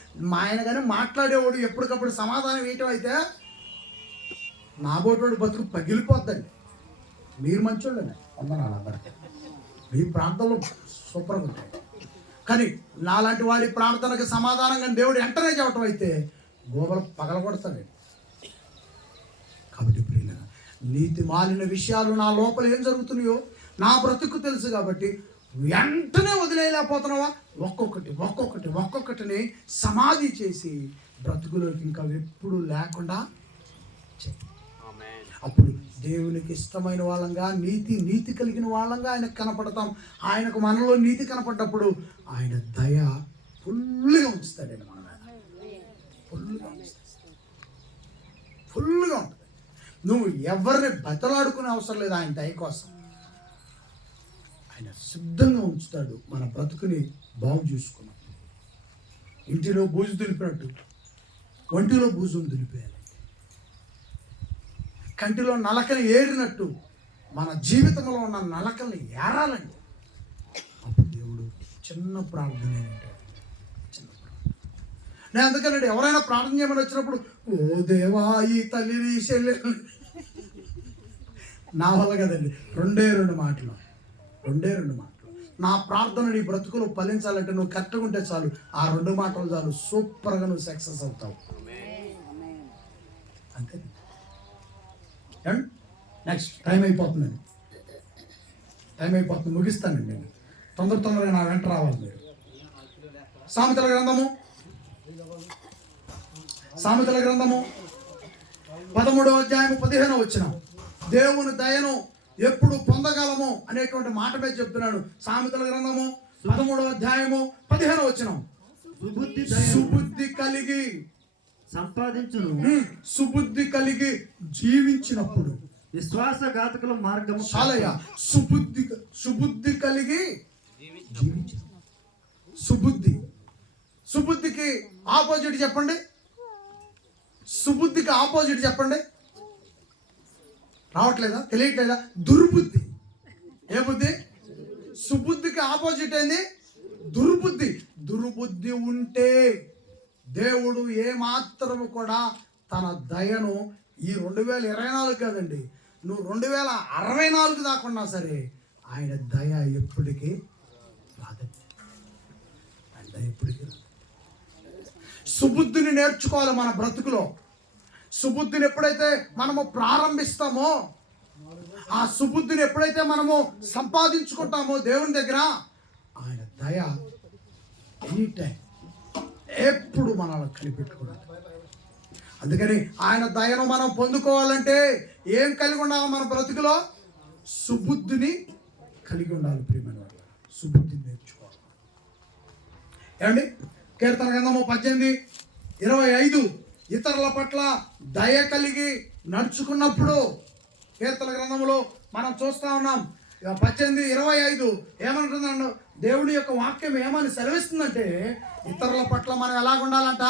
ఆయన కానీ మాట్లాడేవాడు ఎప్పటికప్పుడు సమాధానం వేయటం అయితే నా బోటోడు బతుకు పగిలిపోద్దండి. మీరు మంచోళ్ళండి, వందనాలు అందరికీ. మీ ప్రాంతంలో సూపర్గా ఉంటాయి. కానీ నాలాంటి వాడి ప్రార్థనకు సమాధానంగా దేవుడు వెంటనే చెప్పటం అయితే గోబలు పగలగొడతాడు. కాబట్టి ప్రియులారా, నీతి మాలిన విషయాలు నా లోపల ఏం జరుగుతున్నాయో నా బ్రతుకు తెలుసు కాబట్టి వెంటనే వదిలేయలేకపోతున్నావా? ఒక్కొక్కటిని సమాధి చేసి బ్రతుకులోకి ఇంకా ఎప్పుడు లేకుండా అప్పుడు దేవునికి ఇష్టమైన వాళ్ళంగా, నీతి కలిగిన వాళ్ళంగా ఆయనకు కనపడతాం. ఆయనకు మనలో నీతి కనపడ్డప్పుడు ఆయన దయ ఫుల్గా ఉంచుతాడండి మన మీద. ఫుల్గా ఉంటుంది. నువ్వు ఎవరిని బతలాడుకునే అవసరం లేదు ఆయన దయ కోసం. ఆయన సిద్ధంగా ఉంచుతాడు మన బ్రతుకుని బాగు చూసుకున్నాం. ఇంటిలో బూజు దులిపినట్టు ఒంటిలో బూజును దులిపేయాలి. కంటిలో నలకని ఏరినట్టు మన జీవితంలో ఉన్న నలకల్ని ఏరాలండి. అప్పుడు దేవుడు చిన్న ప్రార్థన నేను అందుకనండి ఎవరైనా ప్రార్థన చేయమని వచ్చినప్పుడు, ఓ దేవా ఈ తల్లిని చెల్లెల్ని, నా వల్ల కదండి 2 మాటలు. రెండు మాటలు. నా ప్రార్థన నీ బ్రతుకులు ఫలించాలంటే నువ్వు కరెక్ట్గా ఉంటే చాలు, ఆ 2 మాటలు చాలు, సూపర్గా నువ్వు సక్సెస్ అవుతావు. అంతే. నెక్స్ట్ టైం అయిపోతుందండి, ముగిస్తానండి. నేను తొందరగా నా వెంట రావాలి మీరు. సామెతల గ్రంథము 13వ అధ్యాయము 15వ వచనం. దేవుని దయను ఎప్పుడు పొందగలము అనేటువంటి మాట మీద చెప్తున్నాడు. సామెతల గ్రంథము 13వ అధ్యాయము 15వ వచనం. సుబుద్ధి కలిగి సంపాదించును, సుబుద్ధి కలిగి జీవించినప్పుడు విశ్వాసఘాతకుల మార్గము చాలయ్య. సుబుద్ధి కలిగి జీవించిన. సుబుద్ధికి ఆపోజిట్ చెప్పండి. సుబుద్ధికి ఆపోజిట్ చెప్పండి. రావట్లేదా? తెలియట్లేదా? దుర్బుద్ధి. ఏ బుద్ధి? సుబుద్ధికి ఆపోజిట్ ఏంది? దుర్బుద్ధి. దుర్బుద్ధి ఉంటే దేవుడు ఏమాత్రము కూడా తన దయను ఈ 2024 కాదండి, నువ్వు 2064 దాకున్నా సరే ఆయన దయ ఎప్పటికీ రాదండి. ఆయన దయ ఎప్పటికీ రాదు. సుబుద్ధిని నేర్చుకోవాలి మన బ్రతుకులో. సుబుద్ధిని ఎప్పుడైతే మనము ప్రారంభిస్తామో, ఆ సుబుద్ధిని ఎప్పుడైతే మనము సంపాదించుకుంటామో దేవుని దగ్గర, ఆయన దయ ఎనీ టైం ఎప్పుడు మనల్ని కనిపెట్టుకోవాలి. అందుకని ఆయన దయను మనం పొందుకోవాలంటే ఏం కలిగి ఉండాలి? మన బ్రతుకులో సుబుద్ధిని కలిగి ఉండాలి. ప్రియమైన వాళ్ళు, సుబుద్ధిని నేర్చుకోవాలి. ఏమండి? కీర్తన గ్రంథము 18:25 ఇతరుల పట్ల దయ కలిగి నడుచుకున్నప్పుడు, కీర్తన గ్రంథంలో మనం చూస్తా ఉన్నాం. 18:25 ఏమంటుందండి? దేవుడి యొక్క వాక్యం ఏమని సెలవిస్తుందంటే, ఇతరుల పట్ల మనం ఎలాగ ఉండాలంట?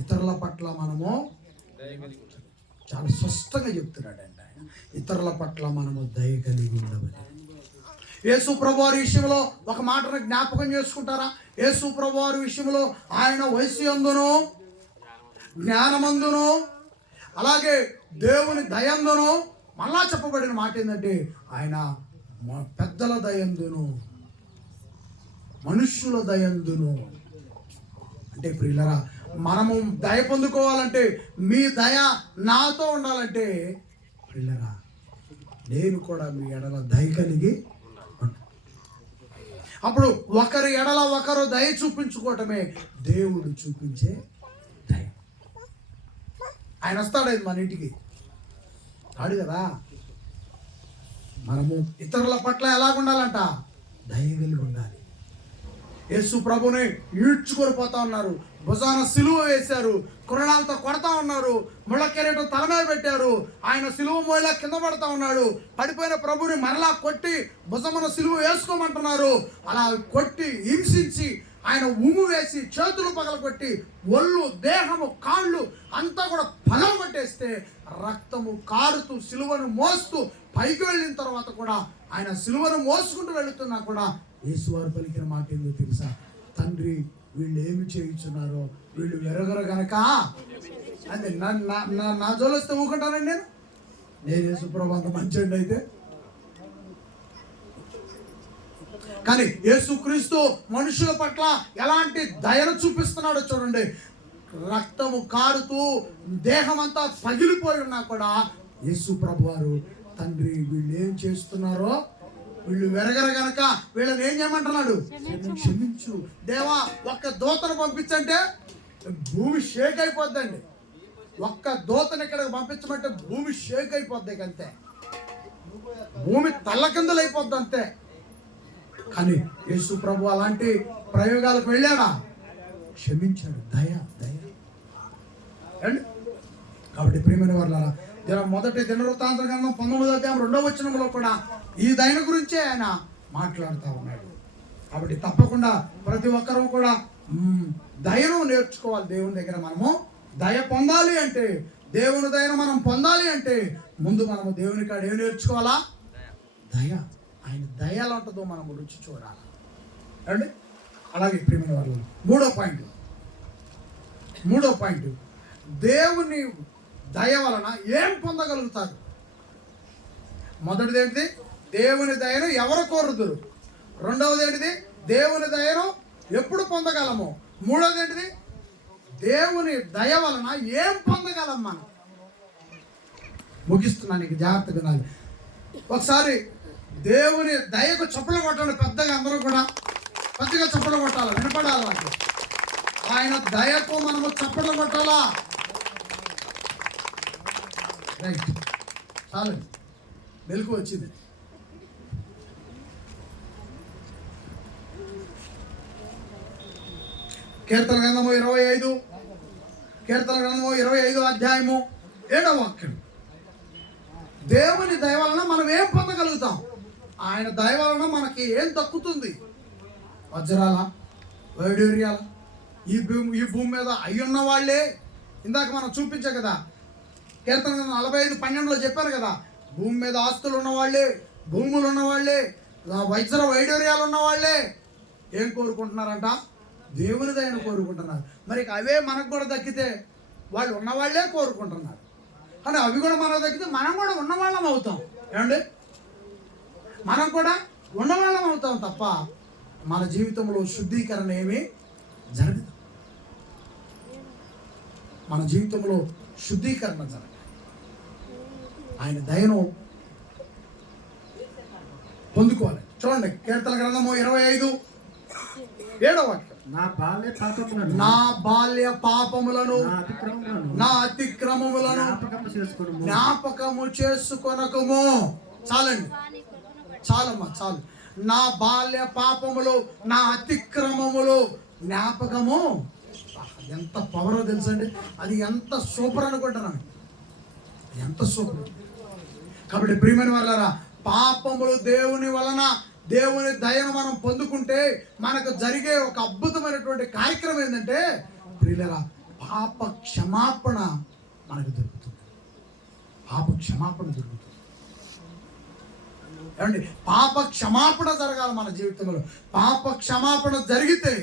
ఇతరుల పట్ల మనము చాలా స్పష్టంగా చెప్తున్నాడండి ఆయన. ఇతరుల పట్ల మనము దయ కలిగి ఉండవాలి. యేసు ప్రభువారి విషయంలో ఒక మాటను జ్ఞాపకం చేసుకుంటారా? యేసు ప్రభువారి విషయంలో ఆయన వయసు యందును, జ్ఞానమందును, అలాగే దేవుని దయందును మళ్ళా చెప్పబడిన మాట ఏంటంటే, ఆయన పెద్దల దయందును, మనుష్యుల దయందును. అంటే ప్రియులరా, మనము దయ పొందుకోవాలంటే, మీ దయ నాతో ఉండాలంటే ప్రియులరా, నేను కూడా మీ ఎడల దయ కలిగి, అప్పుడు ఒకరి ఎడల ఒకరు దయ చూపించుకోవటమే దేవుడు చూపించే దయ. ఆయన వస్తాడు మన ఇంటికి, రాడు కదా. మనము ఇతరుల పట్ల ఎలాగుండాలంట? దయ కలిగి ఉండాలి. యేసు ప్రభుని ఈడ్చుకొని పోతా ఉన్నారు, భుజాన సిలువ వేశారు, కురణాలతో కొడతా ఉన్నారు, ముళ్ళ కిరీటం తల మీద పెట్టారు, ఆయన సిలువ మోయిలా కింద పడతా ఉన్నాడు. పడిపోయిన ప్రభుని మరలా కొట్టి భుజమున సిలువ వేసుకోమంటున్నారు. అలా కొట్టి హింసించి ఆయన ఉమ్ము వేసి చేతులు పగలగొట్టి ఒళ్ళు, దేహము, కాళ్ళు అంతా కూడా పగలగొట్టేస్తే రక్తము కారుతూ సిలువను మోస్తూ పైకి వెళ్ళిన తర్వాత కూడా, ఆయన సిలువను మోసుకుంటూ వెళుతున్నా కూడా యేసువారు పలికిన మాట ఏందో తెలుసా? తండ్రి, వీళ్ళు ఏమి చేయించున్నారో వీళ్ళు ఎరగరు గనక. అదే నా జోలొస్తే ఊకుంటానండి నేను యేసుప్రభు అంత మంచండి అయితే. కానీ యేసుక్రీస్తు మనుషుల పట్ల ఎలాంటి దయను చూపిస్తున్నాడో చూడండి. రక్తము కారుతూ దేహం అంతా పగిలిపోయి ఉన్నా కూడా యేసు ప్రభు వారు, తండ్రి వీళ్ళు ఏం చేస్తున్నారో వీళ్ళు వెరగరు గనక వీళ్ళని ఏం చేయమంటున్నాడు? క్షమించు దేవా. ఒక్క దూతను పంపించంటే భూమి షేక్ అయిపోద్దండి. ఒక్క దూతను ఇక్కడికి పంపించమంటే భూమి షేక్ అయిపోద్ది అంతే, భూమి తల్లకిందులు అయిపోద్ది అంతే. కానీ యేసు ప్రభు అలాంటి ప్రయోగాలకు వెళ్ళాడా? క్షమించాడు. దయ. కాబట్టి ప్రియమైన వాళ్ళారా, మొదటి దినవృత్తాంత గ్రంథం 19వ అధ్యాయం 2వ వచనంలో కూడా ఈ దయను గురించే ఆయన మాట్లాడుతూ ఉన్నాడు. కాబట్టి తప్పకుండా ప్రతి ఒక్కరూ కూడా దయను నేర్చుకోవాలి. దేవుని దగ్గర మనము దయ పొందాలి అంటే, దేవుని దయను మనం పొందాలి అంటే ముందు మనము దేవుని కాడ ఏం నేర్చుకోవాలా? దయ. ఆయన దయ ఎలా ఉంటుందో మనం రుచి చూడాలి అండి. అలాగే ప్రియమైన వాళ్ళు, మూడో పాయింట్ దేవుని దయ వలన ఏం పొందగలుగుతారు? మొదటిది ఏంటి? దేవుని దయను ఎవరు కోరుదురు? రెండవది ఏంటిది? దేవుని దయను ఎప్పుడు పొందగలము? మూడవది ఏంటిది? దేవుని దయ వలన ఏం పొందగలం మనం? ముగిస్తున్నాను, నీకు జాగ్రత్తగా వినాలి. ఒకసారి దేవుని దయకు చప్పలు కొట్టండి పెద్దగా, అందరూ కూడా పెద్దగా చప్పలు కొట్టాలి, వినపడాలి వాటి. ఆయన దయకు మనము చప్పట్లు కొట్టాలా? రైట్, చాలు, మెలకు వచ్చింది. కీర్తన గ్రంథము 25, కీర్తన గ్రంథము 25 అధ్యాయము 7వ వాక్యం. దేవుని దయ వలన మనం ఏం పొందగలుగుతాం? ఆయన దయ వలన మనకి ఏం దక్కుతుంది? వజ్రాల, వైడూర్యాల, ఈ భూమి మీద అయ్యున్న వాళ్ళే. ఇందాక మనం చూపించాం కదా, కీర్తన 45:12 చెప్పారు కదా, భూమి మీద ఆస్తులు ఉన్నవాళ్ళే, భూములు ఉన్నవాళ్ళే, వజ్ర వైడూర్యాలు ఉన్నవాళ్ళే ఏం కోరుకుంటున్నారంట? దేవుని దయను కోరుకుంటున్నారు. మరి అవే మనకు కూడా దక్కితే వాళ్ళు ఉన్నవాళ్లే కోరుకుంటున్నారు. కానీ అవి కూడా మనకు దక్కితే మనం కూడా ఉన్నవాళ్ళం అవుతాం. ఏమండి, మనం కూడా ఉన్నవాళ్ళం అవుతాం తప్ప మన జీవితంలో శుద్ధీకరణ ఏమీ జరగదు. మన జీవితంలో శుద్ధీకరణ జరగదు. ఆయన దయను పొందుకోవాలి. చూడండి, కీర్తన గ్రంథము 25:7 వాక్యం. నా బాల్య పాపములను నా అతిక్రమములను జ్ఞాపకము చేసుకొనకము. చాలండి, చాలమ్మా, చాలు. నా బాల్య పాపములు, నా అతిక్రమములు జ్ఞాపకము. ఎంత పవరో తెలుసండి, అది ఎంత సూపర్ అనుకుంటున్నాను, ఎంత సూపర్. కాబట్టి ప్రియమైన వాళ్ళారా, పాపములు దేవుని వలన, దేవుని దయను మనం పొందుకుంటే మనకు జరిగే ఒక అద్భుతమైనటువంటి కార్యక్రమం ఏంటంటే ప్రియులారా, పాప క్షమాపణ మనకు దొరుకుతుంది. పాప క్షమాపణ దొరుకుతుంది. ఏమండి, పాప క్షమాపణ జరగాలి మన జీవితంలో. పాప క్షమాపణ జరిగితే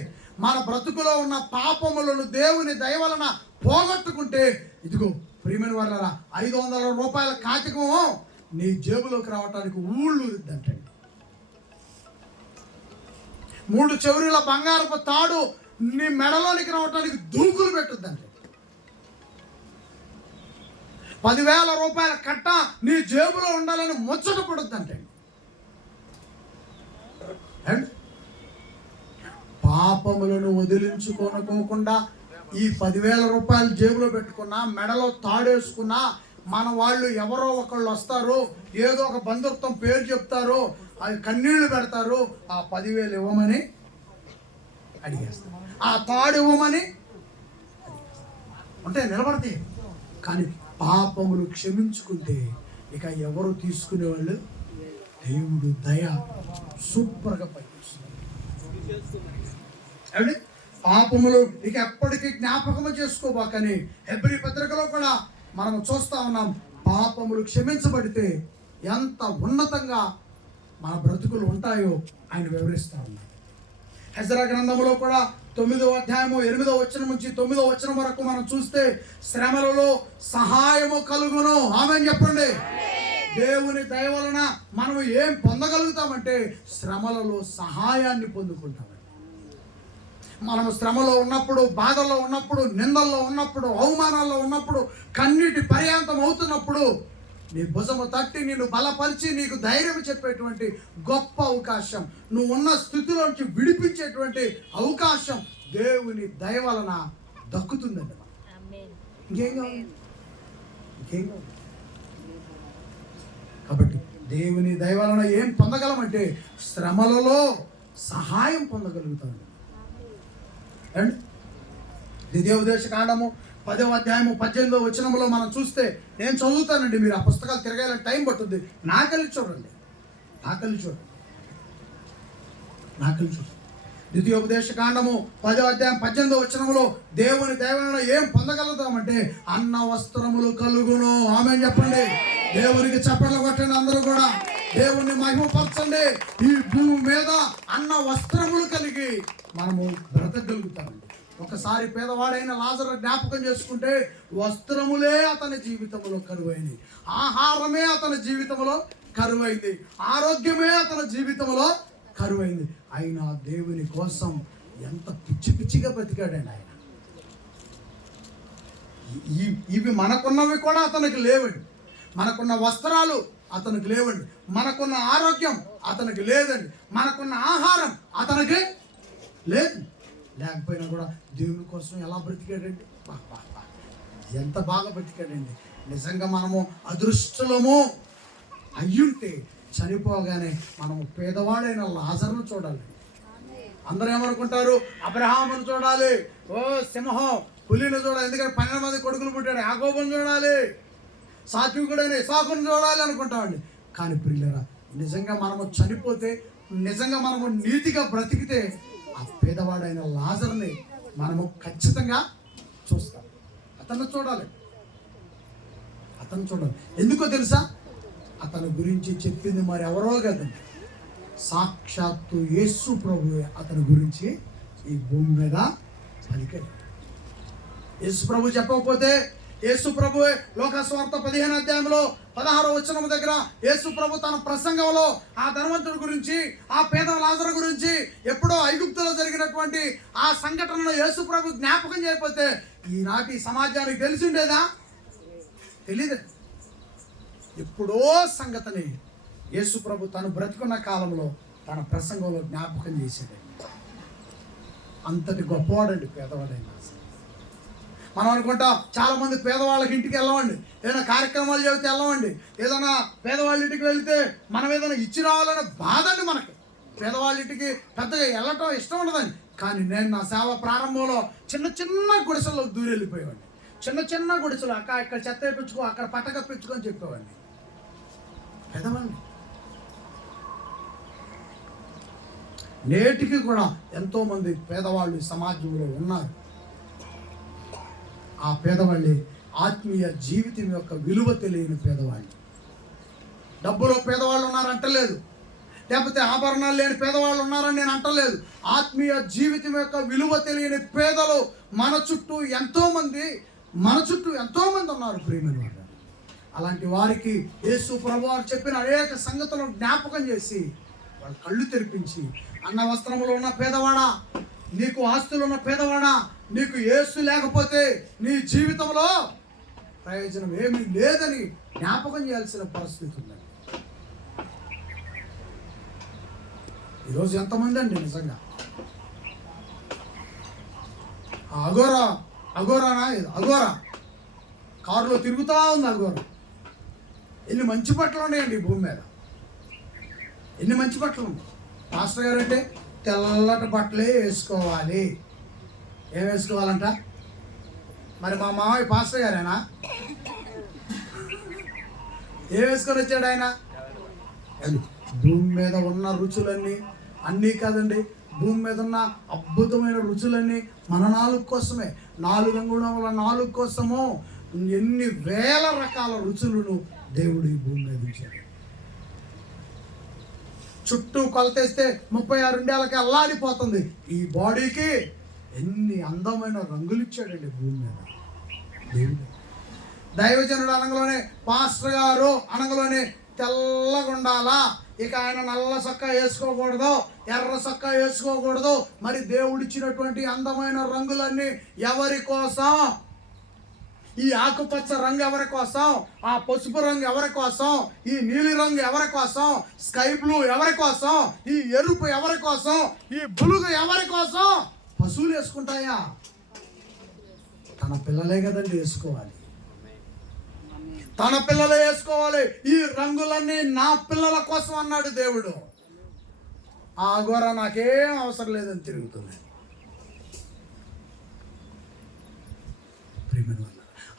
మన బ్రతుకులో ఉన్న పాపములను దేవుని దయ వలన పోగొట్టుకుంటే, ఇదిగో ప్రియమైన వాళ్ళారా, 500 రూపాయల కాగితము నీ జేబులోకి రావటానికి ఊళ్ళు ఇద్దంటండి. 3 చెవుల బంగారపు తాడు నీ మెడలోనికి రావటానికి దూకులు పెట్టుద్దండి. 10,000 రూపాయల కట్ట నీ జేబులో ఉండాలని ముచ్చట పడుద్దంటే. పాపములను వదిలించుకోనుకోకుండా ఈ 10,000 రూపాయలు జేబులో పెట్టుకున్నా, మెడలో తాడేసుకున్నా, మన వాళ్ళు ఎవరో ఒకళ్ళు వస్తారు, ఏదో ఒక బంధుత్వం పేరు చెప్తారు, అది కన్నీళ్లు పెడతారు, ఆ 10,000 ఇవ్వమని అడిగేస్తారు, ఆ తాడు ఇవ్వమని అంటే నిలబడతాయి. కానీ పాపములు క్షమించుకుంటే ఇక ఎవరు తీసుకునేవాళ్ళు? దేవుడు దయ సూపర్గా పనిచేస్తుంది. ఏమండి, పాపములు ఇక ఎప్పటికీ జ్ఞాపకము చేసుకోబాకని హెబ్రీ పత్రికలో కూడా మనం చూస్తా ఉన్నాం. పాపములు క్షమించబడితే ఎంత ఉన్నతంగా మన బ్రతుకులు ఉంటాయో ఆయన వివరిస్తూ ఉన్నాడు. హెజ్రా గ్రంథములో కూడా 9వ అధ్యాయము 8వ వచనం నుంచి 9వ వచనం వరకు మనం చూస్తే, శ్రమలలో సహాయము కలుగును. ఆమేన్ చెప్పండి. దేవుని దయ వలన మనం ఏం పొందగలుగుతామంటే శ్రమలలో సహాయాన్ని పొందుకుంటాం. మనము శ్రమలో ఉన్నప్పుడు, బాధల్లో ఉన్నప్పుడు, నిందల్లో ఉన్నప్పుడు, అవమానాల్లో ఉన్నప్పుడు, కన్నీటి పర్యాంతం అవుతున్నప్పుడు నీ భుజము తట్టి నిన్ను బలపరిచి నీకు ధైర్యం చెప్పేటువంటి గొప్ప అవకాశం, నువ్వు ఉన్న స్థితిలోంచి విడిపించేటువంటి అవకాశం దేవుని దయ వలన దక్కుతుందండి. ఇంకేం కావాలి? ఇంకేం కావాలి? కాబట్టి దేవుని దయ వలన ఏం పొందగలమంటే శ్రమలలో సహాయం పొందగలుగుతాం. అండి, ద్వితీయోపదేశ కాండము 10వ అధ్యాయము 18వ వచనములో మనం చూస్తే, నేను చదువుతానండి, మీరు ఆ పుస్తకాలు తిరగాలని టైం పట్టుద్ది. నాకలి చూడండి, నాకలి చూడండి, నాకలి చూడండి. ద్వితీయోపదేశ కాండము 10వ అధ్యాయం 18వ వచనములో దేవుని దయ వలన ఏం పొందగలుగుతామంటే అన్న వస్త్రములు కలుగును. ఆమేన్ చెప్పండి. దేవునికి చప్పట్లు కొట్టండి అందరూ కూడా. దేవుణ్ణి మహిమపరచండి. ఈ భూమి మీద అన్న వస్త్రములు కలిగి మనము బ్రతకగలుగుతామండి. ఒకసారి పేదవాడైన లాజరు జ్ఞాపకం చేసుకుంటే, వస్త్రములే అతని జీవితంలో కరువైనవి, ఆహారమే అతని జీవితంలో కరువైంది, ఆరోగ్యమే అతని జీవితంలో కరువైంది. అయినా దేవుని కోసం ఎంత పిచ్చి పిచ్చిగా బ్రతికాడండి ఆయన. ఇవి మనకున్నవి కూడా అతనికి లేవండి. మనకున్న వస్త్రాలు అతనికి లేవండి, మనకున్న ఆరోగ్యం అతనికి లేదండి, మనకున్న ఆహారం అతనికి లేదు. లేకపోయినా కూడా దేవుని కోసం ఎలా బ్రతికాడండి, ఎంత బాగా బ్రతికాడండి. నిజంగా మనము అదృష్టలము అయ్యుంటే చనిపోగానే మనము పేదవాడైన లాజరును చూడాలి. అందరూ ఏమనుకుంటారు, అబ్రహామును చూడాలి, ఓ సింహం పులిని చూడాలి, ఎందుకంటే 12 మంది కొడుకులు పుట్టాడు, యాకోబును చూడాలి, సాత్వికుడైన ఇసాకును చూడాలి అనుకుంటామండి. కానీ ప్రియులారా, నిజంగా మనము చనిపోతే, నిజంగా మనము నీతిగా బ్రతికితే ఆ పేదవాడైన లాజరుని మనము ఖచ్చితంగా చూస్తాం. అతను చూడాలి. ఎందుకో తెలుసా, అతని గురించి చెప్పింది మరి ఎవరో కదండి, సాక్షాత్తు యేసు ప్రభువే అతని గురించి ఈ భూమి మీద పలికాడు. యేసు ప్రభు చెప్పకపోతే, యేసు ప్రభువే లోకస్వార్త 15వ అధ్యాయంలో 16వ వచనం దగ్గర యేసు ప్రభు తన ప్రసంగంలో ఆ ధనవంతుడి గురించి, ఆ పేద లాజరు గురించి, ఎప్పుడో ఐగుప్తులో జరిగినటువంటి ఆ సంఘటనను యేసు ప్రభు జ్ఞాపకం చేయకపోతే ఈనాటి సమాజానికి తెలిసి ఉండేదా? తెలీదు. ఎప్పుడో సంగతిని యేసు ప్రభు తను బ్రతుకున్న కాలంలో తన ప్రసంగంలో జ్ఞాపకం చేసేది. అంతటి గొప్పవాడండి పేదవాడైన. మనం అనుకుంటాం చాలా మంది పేదవాళ్ళకి ఇంటికి వెళ్ళమండి, ఏదైనా కార్యక్రమాలు చెబితే వెళ్ళమండి, ఏదైనా పేదవాళ్ళ ఇంటికి వెళితే మనం ఏదైనా ఇచ్చి రావాలనే బాధ అండి మనకి. పేదవాళ్ళ ఇంటికి పెద్దగా వెళ్ళటం ఇష్టం ఉండదండి. కానీ నేను నా సేవ ప్రారంభంలో చిన్న చిన్న గుడిసెల్లో దూరి వెళ్ళిపోయేవాడిని. చిన్న చిన్న గుడిసెలు, ఇక్కడ చెత్త వేయించుకో, అక్కడ పట్ట కప్పించుకో అని చెప్పేవాడిని. పేదవాడిని. నేటికి కూడా ఎంతోమంది పేదవాళ్ళు సమాజంలో ఉన్నారు. ఆ పేదవాళ్ళే ఆత్మీయ జీవితం యొక్క విలువ తెలియని పేదవాళ్ళు. డబ్బులో పేదవాళ్ళు ఉన్నారంటలేదు, లేకపోతే ఆభరణాలు లేని పేదవాళ్ళు ఉన్నారని నేను అంటలేదు. ఆత్మీయ జీవితం యొక్క విలువ తెలియని పేదలు మన చుట్టూ ఎంతోమంది ఉన్నారు ప్రియమైన వారు. అలాంటి వారికి యేసు ప్రభువారు చెప్పిన అనేక సంగతులను జ్ఞాపకం చేసి వాళ్ళ కళ్ళు తెరిపించి, అన్న వస్త్రములో ఉన్న పేదవాడా, నీకు ఆస్తులు ఉన్న పేదవాడా, నీకు యేసు లేకపోతే నీ జీవితంలో ప్రయోజనం ఏమీ లేదని జ్ఞాపకం చేయాల్సిన పరిస్థితి ఉందండి. ఈరోజు ఎంతమంది అండి నిజంగా అఘోరా కారులో తిరుగుతూ ఉంది. అఘోరా ఎన్ని మంచి బట్టలు ఉన్నాయండి ఈ భూమి మీద, ఎన్ని మంచి బట్టలు ఉన్నాయి. మాస్టర్ గారు అంటే తెల్లటి బట్టలే వేసుకోవాలి. ఏం వేసుకోవాలంట? మరి మా మామయ్య పాస్టర్ గారేనా? ఏం వేసుకొని వచ్చాడు ఆయన? భూమి మీద ఉన్న రుచులన్నీ అన్నీ కాదండి, భూమి మీద ఉన్న అద్భుతమైన రుచులన్నీ మన నాలుగు కోసమే. 4 అంగుళముల నాలుగు కోసము ఎన్ని వేల రకాల రుచులను దేవుడు ఈ భూమి మీద ఉంచాడు. చుట్టూ కొలతేస్తే 36 ఇండియాలకి అల్లాడిపోతుంది. ఈ బాడీకి ఎన్ని అందమైన రంగులు ఇచ్చాడండి భూమి మీద దేవుడు. దైవజనుడు అనగలోనే, పాస్టర్ గారు అనగలోనే తెల్లగా ఉండాలా, ఇక ఆయన నల్ల సొక్కా వేసుకోకూడదు, ఎర్ర సొక్కా వేసుకోకూడదు. మరి దేవుడిచ్చినటువంటి అందమైన రంగులన్నీ ఎవరి కోసం? ఈ ఆకుపచ్చ రంగు ఎవరి కోసం? ఆ పసుపు రంగు ఎవరి కోసం? ఈ నీలి రంగు ఎవరి కోసం? స్కై బ్లూ ఎవరి కోసం? ఈ ఎరుపు ఎవరి కోసం? ఈ బులుగు ఎవరి కోసం? పశువులు వేసుకుంటాయా? తన పిల్లలే కదండి వేసుకోవాలి, తన పిల్లలే వేసుకోవాలి. ఈ రంగులన్నీ నా పిల్లల కోసం అన్నాడు దేవుడు. ఆ అఘోర నాకేం అవసరం లేదని తిరుగుతుంది.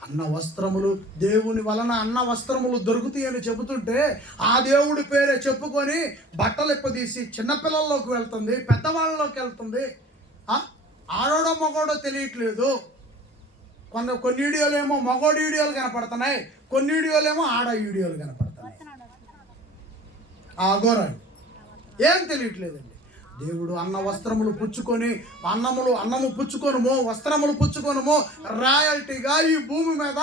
అన్న వస్త్రములు, దేవుని వలన అన్న వస్త్రములు దొరుకుతాయని చెబుతుంటే ఆ దేవుడి పేరే చెప్పుకొని బట్టలు ఇప్పదీసి చిన్నపిల్లల్లోకి వెళ్తుంది, పెద్దవాళ్ళలోకి వెళ్తుంది. ఆడోడో మగోడో తెలియట్లేదు. కొన్ని వీడియోలు ఏమో మగోడి వీడియోలు కనపడుతున్నాయి, కొన్ని వీడియోలు ఏమో ఆడ వీడియోలు కనపడుతున్నాయి. ఆ అఘోరాలు ఏం తెలియట్లేదండి. దేవుడు అన్న వస్త్రములు పుచ్చుకొని అన్నము పుచ్చుకొనుము, వస్త్రములు పుచ్చుకొనుము, రాయల్టీగా ఈ భూమి మీద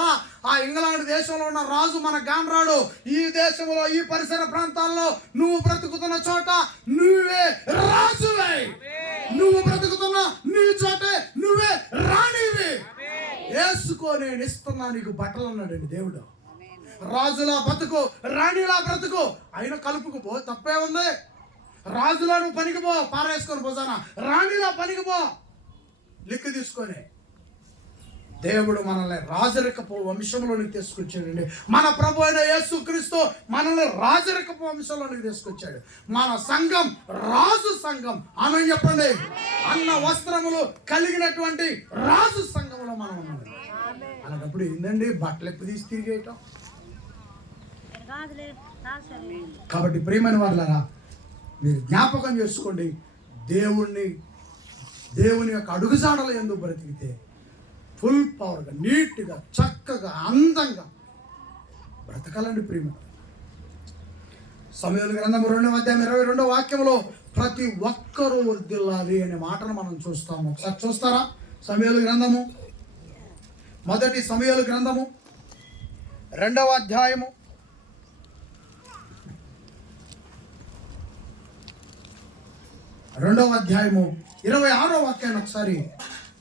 ఆ ఇంగ్లాండ్ దేశంలో ఉన్న రాజు మన గాండ్రాడు, ఈ దేశంలో ఈ పరిసర ప్రాంతాల్లో నువ్వు బ్రతుకుతున్న చోట నువ్వే రాజువే, నువ్వు బ్రతుకుతున్న నీ చోటే నువ్వే రాణివి. వేసుకో, నేను ఇస్తున్నా నీకు బట్టలు అన్నాడండి దేవుడు. రాజులా బతుకు, రాణిలా బ్రతుకు, అయినా కలుపుకు పో, తప్పే ఉంది. రాజులా నువ్వు పనికి పో, పారేసుకొని పోసానా, రాణిలా పనికి పో, లిక్కు తీసుకొని. దేవుడు మనల్ని రాజరికపు వంశంలోనికి తీసుకొచ్చాడండి. మన ప్రభు అయిన యేసుక్రీస్తు మనల్ని రాజరికపు వంశంలోనికి తీసుకొచ్చాడు. మన సంఘం రాజు సంఘం. ఆమె చెప్పండి. అన్న వస్త్రములు కలిగినటువంటి రాజు సంఘంలో మనం ఉన్నాం. అలాంటప్పుడు ఏందండి బట్టలు ఎప్పుడు తీసి తిరిగేయటం? కాబట్టి ప్రియమైన వాళ్ళారా, మీరు జ్ఞాపకం చేసుకోండి, దేవుని యొక్క అడుగుజాడలు ఎందుకు బ్రతికితే ఫుల్ పవర్గా, నీట్గా, చక్కగా, అందంగా బ్రతకాలండి. ప్రియమైన సమూయేలు గ్రంథం 2వ అధ్యాయం 22వ వాక్యంలో ప్రతి ఒక్కరూ వర్ధిల్లాలి అనే మాటను మనం చూస్తాము. ఒకసారి చూస్తారా? సమూయేలు గ్రంథము, మొదటి సమూయేలు గ్రంథము 2వ అధ్యాయము 26వ వాక్యాన్ని ఒకసారి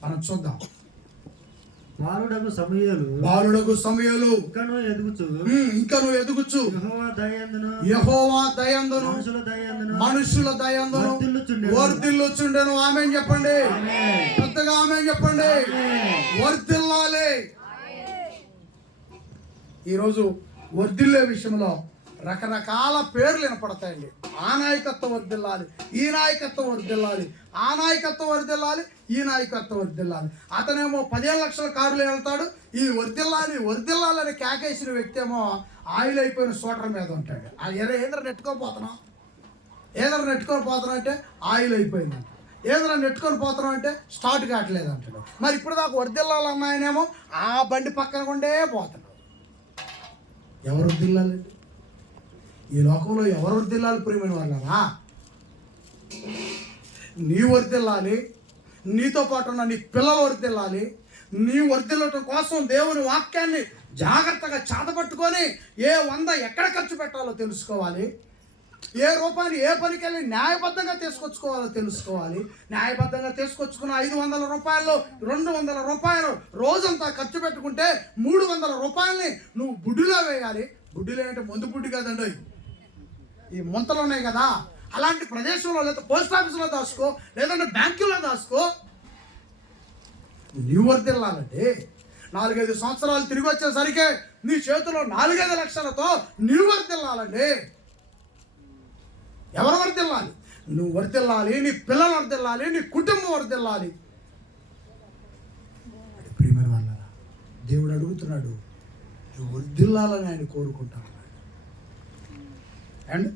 మనం చూద్దాం. బాలుడగు సమూయేలు ఇంకను ఎదుగుచు యెహోవా దయందును మనుషుల దయందును వర్ధిల్లుచుండెను. ఆమేన్ చెప్పండి, పెద్దగా ఆమేన్ చెప్పండి. వర్ధిల్లాలి. ఈరోజు వర్ధిల్లే విషయంలో రకరకాల పేర్లు వినపడతాయండి. ఆ నాయకత్వం వర్ధిల్లాలి, ఈ నాయకత్వం వర్ధిల్లాలి, ఆ నాయకత్వం వర్ధిల్లాలి, ఈ నాయకత్వం వర్ధిల్లాలి. అతనేమో 15 లక్షల కారులో వెళ్తాడు. ఈ వర్ధిల్లాలని కేకేసిన వ్యక్తి ఏమో ఆయిల్ అయిపోయిన స్కూటర్ మీద ఉంటాడు. ఏదైనా నెట్టుకొని పోతున్నాం అంటే ఆయిల్ అయిపోయిందంట, ఏదైనా నెట్టుకొని పోతున్నాం అంటే స్టార్ట్ కావట్లేదు అంటాడు. మరి ఇప్పుడు దాకా వర్ధిల్లాలన్న ఆయనేమో ఆ బండి పక్కన కొండే పోతాడు. ఎవరు వర్ధిల్లాలండి? ఈ లోకంలో ఎవరు వర్ధిల్లాలి? ప్రియమైన వాళ్ళరా, నీ వర్ధిల్లాలి, నీతో పాటు ఉన్న నీ పిల్లలు వర్ధిల్లాలి. నీ వర్ధిల్లటం కోసం దేవుని వాక్యాన్ని జాగ్రత్తగా చేతపట్టుకొని 100 ఎక్కడ ఖర్చు పెట్టాలో తెలుసుకోవాలి. ఏ రూపాయలు ఏ పనికి వెళ్ళి న్యాయబద్ధంగా తీసుకొచ్చుకోవాలో తెలుసుకోవాలి. న్యాయబద్ధంగా తీసుకొచ్చుకున్న 500 రూపాయలు 200 రూపాయలు రోజంతా ఖర్చు పెట్టుకుంటే 300 రూపాయలని నువ్వు బుడ్డిలో వేయాలి. బుడ్డిలో అంటే ముందు బుడ్డి కదండి, ఈ ముంతలు ఉన్నాయి కదా, అలాంటి ప్రదేశంలో లేదా పోస్ట్ ఆఫీసులో దాచుకో, లేదంటే బ్యాంకులో దాచుకో. నీ వర్ధిల్లాలంటే 4-5 సంవత్సరాలు తిరిగి వచ్చేసరికి నీ చేతిలో 4-5 లక్షలతో నీ వర్ధిల్లాలండి. ఎవరు వర్ధిల్లాలి? నువ్వు వర్ధిల్లాలి, నీ పిల్లలు వర్ధిల్లాలి, నీ కుటుంబం వర్ధిల్లాలి. ప్రియమైన వాళ్ళ దేవుడు అడుగుతున్నాడు, నువ్వు వర్ధిల్లాలని ఆయన కోరుకుంటాను. అండ్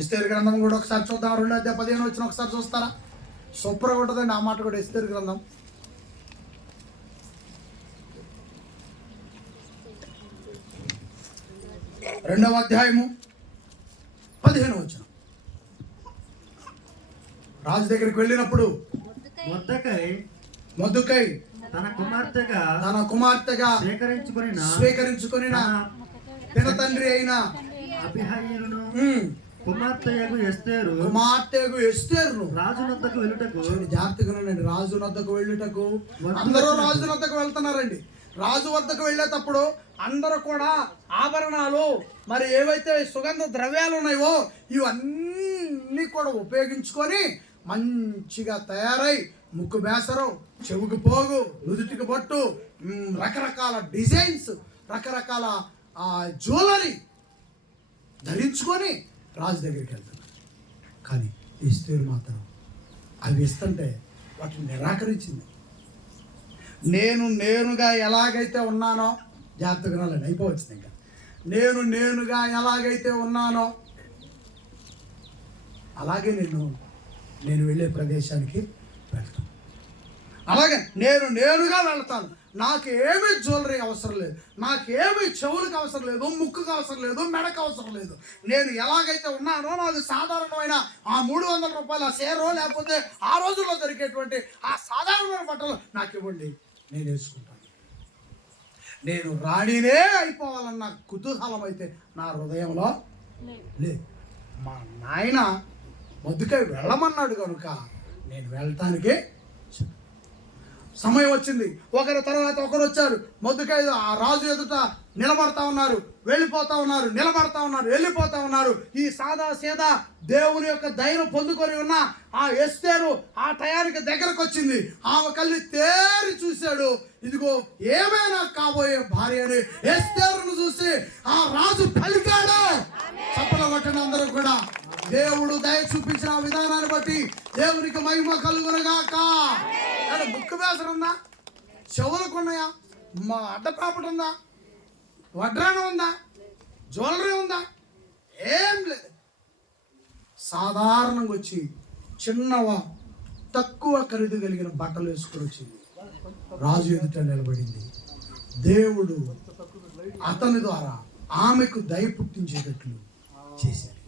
ఎస్తేరు గ్రంథం కూడా ఒకసారి చూద్దాం. 2వ అధ్యాయం 15 వచ్చిన ఒకసారి చూస్తారా? సూపర్గా ఉంటుందండి ఆ మాట కూడా. ఎస్తేరు గ్రంథం 2వ అధ్యాయము 15 వచనం. రాజు దగ్గరికి వెళ్ళినప్పుడు మొర్దెకై తన కుమార్తెగా స్వీకరించుకొని పినతండ్రి అయిన అబీహయీలును కుమార్తెయగు ఎస్తేరును రాజునొద్దకు వెళ్ళుటకు. జాగ్రత్తగానండి, రాజునొద్దకు వెళ్ళుటకు. అందరూ రాజునొద్దకు వెళ్తున్నారండి. రాజు వద్దకు వెళ్ళేటప్పుడు అందరూ కూడా ఆభరణాలు, మరి ఏవైతే సుగంధ ద్రవ్యాలు ఉన్నాయో ఇవన్నీ కూడా ఉపయోగించుకొని మంచిగా తయారై, ముక్కు బేసరం, చెవుకు పోగు, నుదుటికి బొట్టు, రకరకాల డిజైన్స్, రకరకాల జ్యువెలరీ ధరించుకొని రాజు దగ్గరికి వెళ్తున్నారు. కానీ ఎస్తేరు మాత్రం అవి ఇస్తుంటే వాటిని నిరాకరించింది. నేనుగా ఎలాగైతే ఉన్నానో, జాగ్రత్తగా అయిపోవచ్చింది. ఇంకా నేనుగా ఎలాగైతే ఉన్నానో అలాగే నేను వెళ్ళే ప్రదేశానికి వెళ్తాను. అలాగే నేనుగా వెళ్తాను. నాకేమీ జ్యువెలరీ అవసరం లేదు, నాకేమీ చెవులకు అవసరం లేదు, ముక్కుకు అవసరం లేదు, మెడకు అవసరం లేదు. నేను ఎలాగైతే ఉన్నానో నాకు సాధారణమైన ఆ 300 రూపాయల సేరో లేకపోతే ఆ రోజుల్లో దొరికేటువంటి ఆ సాధారణమైన బట్టలు నాకు ఇవ్వండి, నేను వేసుకుంటాను. నేను రాణినే అయిపోవాలన్న కుతూహలం అయితే నా హృదయంలో లేదు. మా నాయన మొద్దుకై వెళ్ళమన్నాడు కనుక నేను వెళ్ళటానికి సమయం వచ్చింది. ఒకరి తర్వాత ఒకరు వచ్చారు. మొద్దుకై ఆ రాజు ఎదుట నిలబడతా ఉన్నారు, వెళ్ళిపోతా ఉన్నారు, నిలబడతా ఉన్నారు, వెళ్ళిపోతా ఉన్నారు. ఈ సాదా సీదా దేవుని యొక్క దయను పొందుకొని ఉన్న ఆ ఎస్తేరు ఆ టయానికి దగ్గరకు వచ్చింది. ఆమె కళ్ళు తేరి చూశాడు, ఇదిగో ఏమైనా కాబోయే భార్య అని. ఎస్తేరును చూసి ఆ రాజు పలికాడు. చప్పలు కొట్టిన అందరూ కూడా దేవుడు దయ చూపించిన విధానాన్ని బట్టి దేవునికి మహిమ కలుగునగాక. కానీ ముక్కు వేసన ఉందా, చెవులకు ఉన్నాయా, మా అడ్డపాపట ఉందా, వడ్రాణం ఉందా, జ్యువెలరీ ఉందా, ఏం లేదు. సాధారణంగా వచ్చి చిన్నవా తక్కువ ఖరీదు కలిగిన బట్టలు వేసుకొని వచ్చింది. రాజు ఎదుట నిలబడింది. దేవుడు అతని ద్వారా ఆమెకు దయ పుట్టించేటట్లు చేశాడు.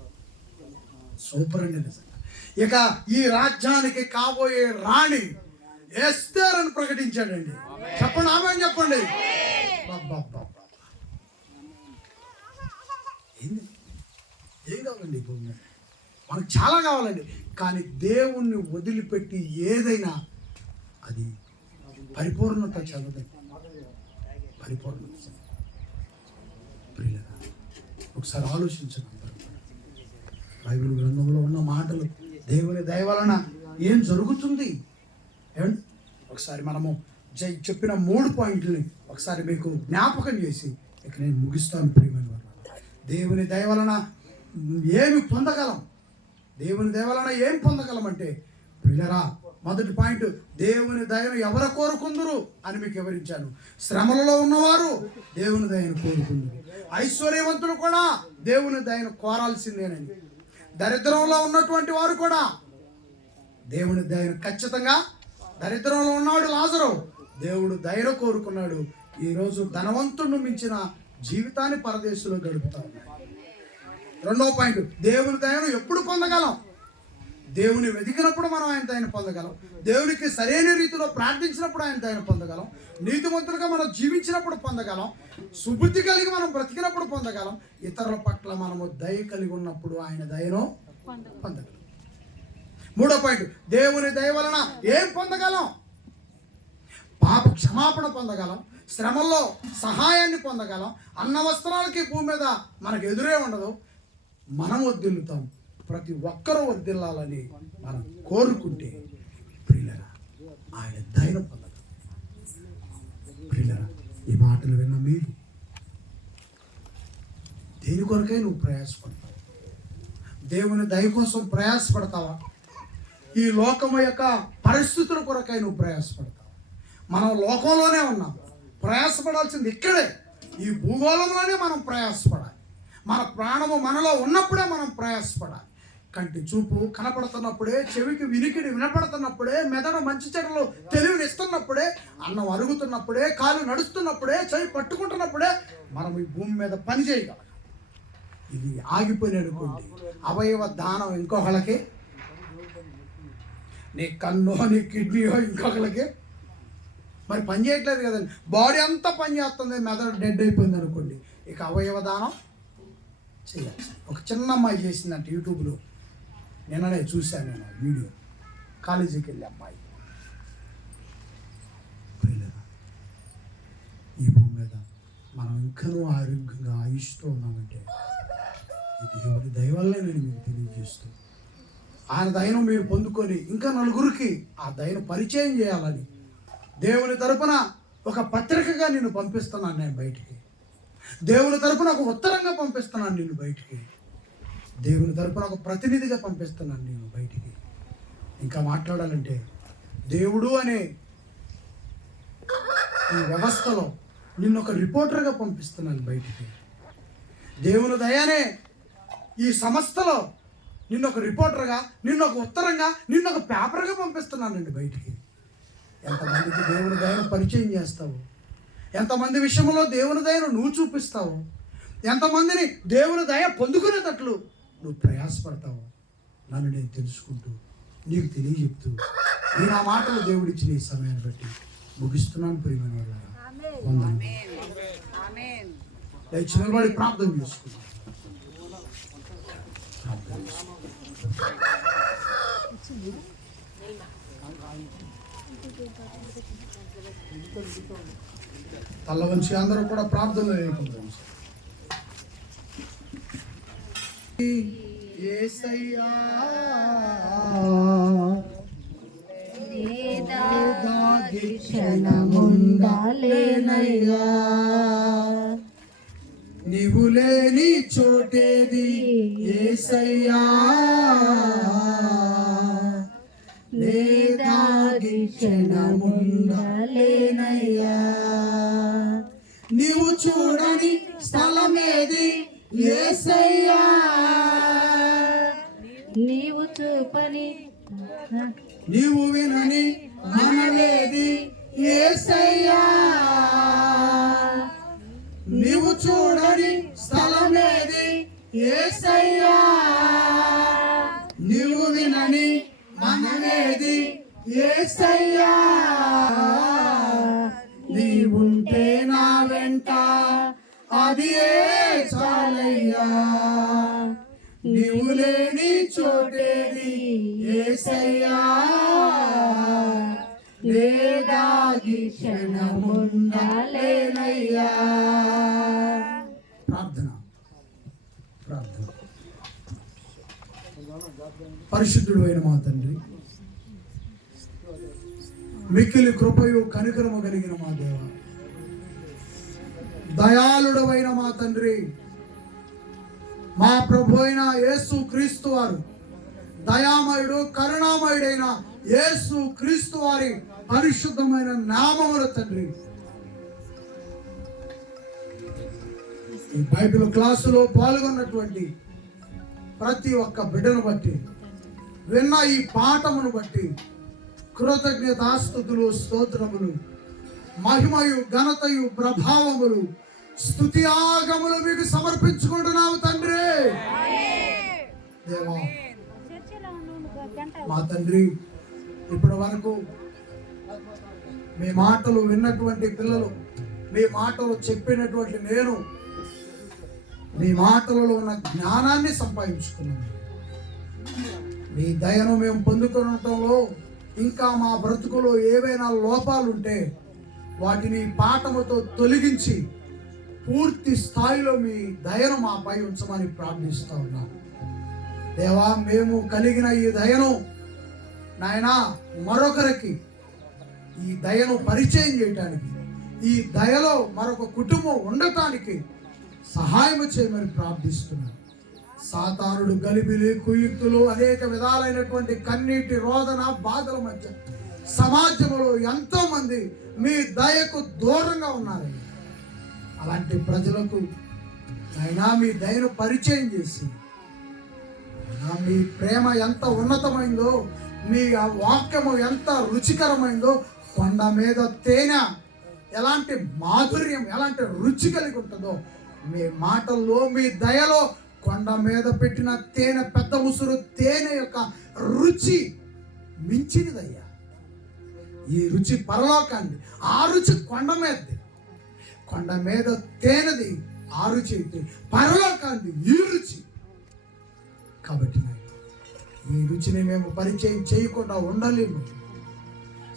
సూపర్ అండి నిజంగా. ఇక ఈ రాజ్యానికి కాబోయే రాణి ఎస్తేర్ అని ప్రకటించాడండి. చెప్పండి, ఆమె అని చెప్పండి. ఏం కావాలండి భూమి మీద? మనకు చాలా కావాలండి. కానీ దేవుణ్ణి వదిలిపెట్టి ఏదైనా అది పరిపూర్ణత చెందదండి. పరిపూర్ణత ప్రియులరా, ఒకసారి ఆలోచించండి. బైబిల్ గ్రంథంలో ఉన్న మాటలు, దేవుని దయ వలన ఏం జరుగుతుంది ఏమండి? ఒకసారి మనము చెప్పిన 3 పాయింట్లని ఒకసారి మీకు జ్ఞాపకం చేసి ఇక నేను ముగిస్తాను. ప్రియమైన వారు, దేవుని దయ వలన ఏమి పొందగలం? దేవుని దయ వలన ఏం పొందగలం అంటే ప్రియులరా, మొదటి పాయింట్, దేవుని దయను ఎవరు కోరుకుందురు అని మీకు వివరించాను. శ్రమలలో ఉన్నవారు దేవుని దయను కోరుకుందురు. ఐశ్వర్యవంతులు కూడా దేవుని దయను కోరాల్సిందేనని. దరిద్రంలో ఉన్నటువంటి వారు కూడా దేవుని దయను ఖచ్చితంగా, దరిద్రంలో ఉన్నవాడు లాజరు దేవుడు దయను కోరుకున్నాడు. ఈరోజు ధనవంతుడిని మించిన జీవితాన్ని పరదేశంలో గడుపుతా ఉన్నాడు. రెండవ పాయింట్, దేవుని దయను ఎప్పుడు పొందగలం? దేవుని వెతికినప్పుడు మనం ఆయన దయను పొందగలం. దేవునికి సరైన రీతిలో ప్రార్థించినప్పుడు ఆయన దయను పొందగలం. నీతిమంతులుగా మనం జీవించినప్పుడు పొందగలం. సుబుద్ధి కలిగి మనం బ్రతికినప్పుడు పొందగలం. ఇతరుల పట్ల మనము దయ కలిగి ఉన్నప్పుడు ఆయన దయను పొందగలం. మూడో పాయింట్, దేవుని దయ వలన ఏం పొందగలం? పాప క్షమాపణ పొందగలం, శ్రమల్లో సహాయాన్ని పొందగలం, అన్న వస్త్రాలకి భూమి మీద మనకు ఎదురే ఉండదు. మనం వర్ధిల్లుతాం. ప్రతి ఒక్కరూ వర్ధిల్లాలని మనం కోరుకుంటే ప్రియులరా ఆయన దయను పొందగలం. ప్రియులరా, ఈ మాటలు విన్న మీరు దేని కొరకై నువ్వు ప్రయాసపడతావు? దేవుని దయ కోసం ప్రయాసపడతావా? ఈ లోకము యొక్క పరిస్థితుల కొరకై నువ్వు ప్రయాసపడతావు? మనం లోకంలోనే ఉన్నాం. ప్రయాసపడాల్సింది ఇక్కడే, ఈ భూగోళంలోనే మనం ప్రయాసపడాలి. మన ప్రాణము మనలో ఉన్నప్పుడే మనం ప్రయాసపడాలి. కంటి చూపు కనపడుతున్నప్పుడే, చెవికి వినికిడి వినపడుతున్నప్పుడే, మెదడు మంచి చెడులు తెలివినిస్తున్నప్పుడే, అన్నం అరుగుతున్నప్పుడే, కాలు నడుస్తున్నప్పుడే, చెవి పట్టుకుంటున్నప్పుడే మనం ఈ భూమి మీద పని చేయగలం. ఇది ఆగిపోయిననుకోండి, అవయవ దానం ఇంకొకళ్ళకి, నీ కన్ను నీ కిడ్నీయో ఇంకొకళ్ళకి మరి పని చేయట్లేదు కదండి. బాడీ అంతా పని చేస్తుంది, మెదడు డెడ్ అయిపోయింది అనుకోండి, ఇక అవయవ దానం చేయాలి. ఒక చిన్న అమ్మాయి చేసిందంట యూట్యూబ్లో, నిన్ననే చూశాను నేను వీడియో. కాలేజీకి వెళ్ళి అమ్మాయి. ఈ భూమి మీద మనం ఇంకనూ ఆరోగ్యంగా ఆయుష్తో ఉన్నామంటే ఈ దేవుని దయ వల్లే నేను మీకు తెలియజేస్తూ, ఆయన దయను మీరు పొందుకొని ఇంకా నలుగురికి ఆ దయను పరిచయం చేయాలని దేవుని తరపున ఒక పత్రికగా నిన్ను పంపిస్తున్నాను నేను బయటికి. దేవుని తరపున ఒక ఉత్తరంగా పంపిస్తున్నాను నిన్ను బయటికి. దేవుని తరపున ఒక ప్రతినిధిగా పంపిస్తున్నాను నేను బయటికి. ఇంకా మాట్లాడాలంటే దేవుడు అనే ఈ వ్యవస్థలో నిన్ను ఒక రిపోర్టర్గా పంపిస్తున్నాను బయటికి. దేవుని దయనే ఈ సంస్థలో నిన్ను ఒక రిపోర్టర్గా, నిన్ను ఒక ఉత్తరంగా, నిన్ను ఒక పేపర్గా పంపిస్తున్నాను బయటికి. ఎంతమందికి దేవుని దయను పరిచయం చేస్తావు? ఎంతమంది విషయంలో దేవుని దయను నువ్వు చూపిస్తావు, ఎంతమందిని దేవుని దయ పొందుకునేటట్లు నువ్వు ప్రయాసపడతావు. నన్ను నేను తెలుసుకుంటూ నీకు తెలియజెప్తూ ఈ నా మాటలు దేవుడిచ్చిన ఈ సమయాన్ని బట్టి ముగిస్తున్నాను. ప్రియమైన వాళ్ళారా, వందనాలు. దయచేసి నిలబడి ప్రార్థన చేసుకుంటాం. తల్ల వంచి అందరూ కూడా ప్రార్థనలు వేయకుంటాం. యేసయ్యా క్షణముండాలేనయ్యా, నీవు లేని చోటేది యేసయ్యా, లేదాది క్షణముండాలేనయ్యా, నీవు చూడని స్థలమేది యేసయ్యా, నీవు చూపని నీవు వినని మనవేది యేసయ్యా, నీవు చూడని స్థలమేది యేసయ్యా, నీవు వినని మనవేది యేసయ్యా, నీవుంటే నా వెంట అది చాలయ్యా, నీవు లేని చోటేది యేసయ్యా, లేదాగి క్షణముండాలేనయ్యా. ప్రార్థన ప్రార్థన. పరిశుద్ధుడు అయిన మా తండ్రి, మిక్కిలి కృపయు కనికరము కలిగిన మా దేవ, దయాళుడవైన మా తండ్రి, మా ప్రభు అయిన యేసు క్రీస్తు వారు, దయామయుడు కరుణామయుడైన యేసు క్రీస్తు వారి పరిశుద్ధమైన నామముల తండ్రి, ఈ బైబిల్ క్లాసులో పాల్గొన్నటువంటి ప్రతి ఒక్క బిడ్డను బట్టి, విన్న ఈ పాఠమును బట్టి కృతజ్ఞతాస్తుతులు, స్తోత్రములు, మహిమయు ఘనతయు ప్రభావములు, స్తుతియాగములు మీకు సమర్పించుకుంటున్నాము తండ్రి. దేవా మా తండ్రి, ఇప్పటి వరకు మీ మాటలు విన్నటువంటి పిల్లలు, మీ మాటలు చెప్పినటువంటి నేను, మీ మాటలలో ఉన్న జ్ఞానాన్ని సంపాదించుకున్నాను. మీ దయను మేము పొందుకోవటంలో ఇంకా మా బ్రతుకులో ఏవైనా లోపాలుంటే వాటిని పాఠముతో తొలగించి పూర్తి స్థాయిలో మీ దయను మాపై ఉంచమని ప్రార్థిస్తూ ఉన్నాను. దేవా, మేము కలిగిన ఈ దయను నాయనా మరొకరికి ఈ దయను పరిచయం చేయటానికి, ఈ దయలో మరొక కుటుంబం ఉండటానికి సహాయం చేయమని ప్రార్థిస్తున్నాను. సాతానుడు గలిబిలి, కుయుక్తులు, అనేక విధాలైనటువంటి కన్నీటి రోదన బాధల మధ్య సమాజంలో ఎంతో మంది మీ దయకు దూరంగా ఉన్నారు. అలాంటి ప్రజలకు అయినా మీ దయను పరిచయం చేసి, మీ ప్రేమ ఎంత ఉన్నతమైందో, మీ వాక్యము ఎంత రుచికరమైందో, కొండ మీద తేనె ఎలాంటి మాధుర్యం, ఎలాంటి రుచి కలిగి ఉంటుందో, మీ మాటల్లో, మీ దయలో కొండ మీద పెట్టిన తేనె, పెద్ద ముసురు తేనె యొక్క రుచి మించినదయ్యా. ఈ రుచి పరలోకాన్ని, ఆ రుచి కొండ మీదది. కొండ మీద తేనెది ఆ రుచి అయితే పరలోకాన్ని ఈ రుచి. కాబట్టి ఈ రుచిని మేము పరిచయం చేయకుండా ఉండలేము.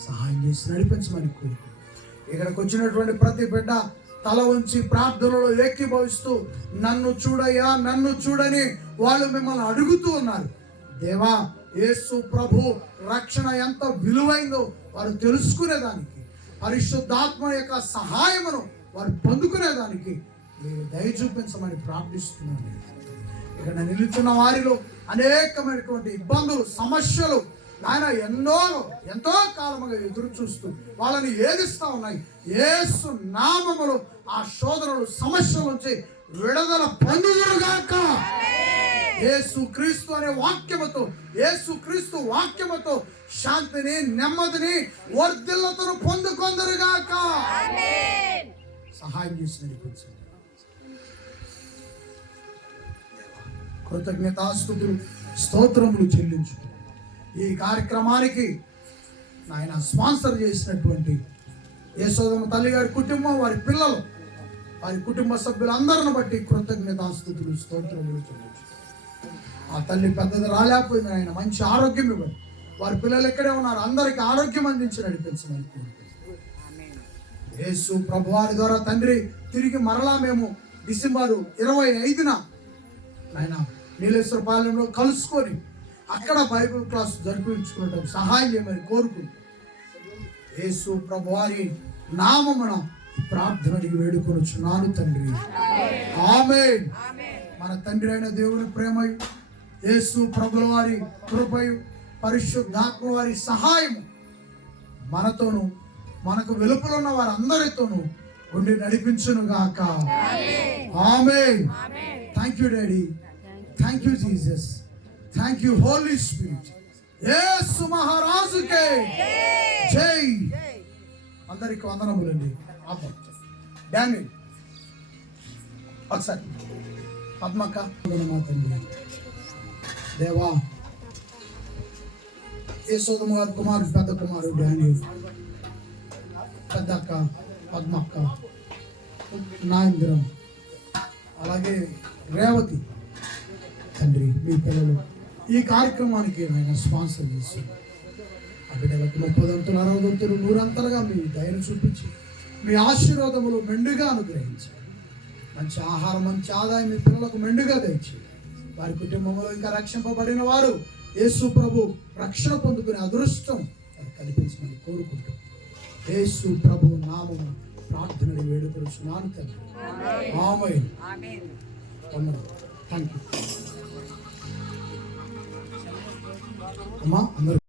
సహాయం చేసి నడిపించమని కోరుకు. ఇక్కడికి వచ్చినటువంటి ప్రతి బిడ్డ తల ఉంచి ప్రార్థనలో ఏకీభవిస్తూ, నన్ను చూడయ్యా, నన్ను చూడని వాళ్ళు మిమ్మల్ని అడుగుతూ ఉన్నారు. దేవా, యేసు ప్రభు రక్షణ ఎంత విలువైందో వారు తెలుసుకునేదానికి, పరిశుద్ధాత్మ యొక్క సహాయమును వారు పొందుకునేదానికి మీరు దయ చూపించమని ప్రార్థిస్తున్నాను. ఇక్కడ నిలుచున్న వారిలో అనేకమైనటువంటి ఇబ్బందులు, సమస్యలు ఆయన ఎంతో కాలముగా ఎదురు చూస్తూ వాళ్ళని ఏదిస్తూ ఉన్నాయి. యేసు నామములో ఆ శోధనలు, సమస్యల నుంచి విడుదల పొందుదురుగాక. యేసు క్రీస్తు అనే వాక్యముతో, యేసు క్రీస్తు వాక్యముతో శాంతిని, నెమ్మదిని, వర్ధిల్లతను పొందుకొందురుగాక. సహాయం చేసి నడిపించండి. కృతజ్ఞతాస్తుతులు స్తోత్రములు చెల్లించుకుంటాం. ఈ కార్యక్రమానికి నాయన స్పాన్సర్ చేసినటువంటి యశోదమ్మ తల్లి గారి కుటుంబం, వారి పిల్లలు, వారి కుటుంబ సభ్యులందరిని బట్టి కృతజ్ఞతాస్తుతులు స్తోత్రములు చెల్లించుకుంటాం. ఆ తల్లి పెద్దది రాలేకపోయింది, ఆయన మంచి ఆరోగ్యం ఇవ్వండి. వారి పిల్లలు ఎక్కడే ఉన్నారు, అందరికీ ఆరోగ్యం అందించి నడిపించమని కోరుకుంటున్నాం. యేసు ప్రభువారి ద్వారా తండ్రి తిరిగి మరలా మేము డిసెంబర్ 25న ఆయన నీలేశ్వరపాలెంలో కలుసుకొని అక్కడ బైబిల్ క్లాస్ జరిపించుకోవడం సహాయం చేయమని కోరుకుంటున్నాం. యేసు ప్రభువారి నామమున ప్రార్థన అడిగి వేడుకొనుచున్నాను తండ్రి, ఆమేన్. మన తండ్రి అయిన దేవుని ప్రేమయు, యేసు ప్రభుల వారి కృపయు, పరిశుద్ధాత్మ వారి సహాయము మనతోను మనకు వెలుపలున్న వారందరితోనూ ఉండి నడిపించును గాక. ఆమేన్. Thank you daddy, thank you Jesus, thank you holy spirit. యేసు మహారాజుకే జై. అందరికి వందనములండి. డానియల్ ఒకసారి పద్మక్క మా తండ్రి దేవా, యశోదమ్మ గారి కుమారుడు, పెద్ద కుమారుడు డానియల్, పెద్దక్క పద్మక్క, నాయంద్రం, అలాగే రేవతి తండ్రి, మీ పిల్లలు ఈ కార్యక్రమానికి ఆయన స్పాన్సర్ చేసి ఆ బిడ్డలకు 30 60 100 మీ దయను చూపించి మీ ఆశీర్వాదములు మెండుగా అనుగ్రహించి మంచి ఆహారం, మంచి ఆదాయం మీ పిల్లలకు మెండుగా దయచి వారి కుటుంబంలో ఇంకా రక్షింపబడిన వారు యేసు ప్రభు రక్షణ పొందుకునే అదృష్టం కల్పించమని కోరుకుంటూ యేసు ప్రభు నామము ప్రార్థనలు వేడుకొనుచున్నాను తండ్రి, ఆమేన్. థ్యాంక్ యూ అమ్మా. అందరూ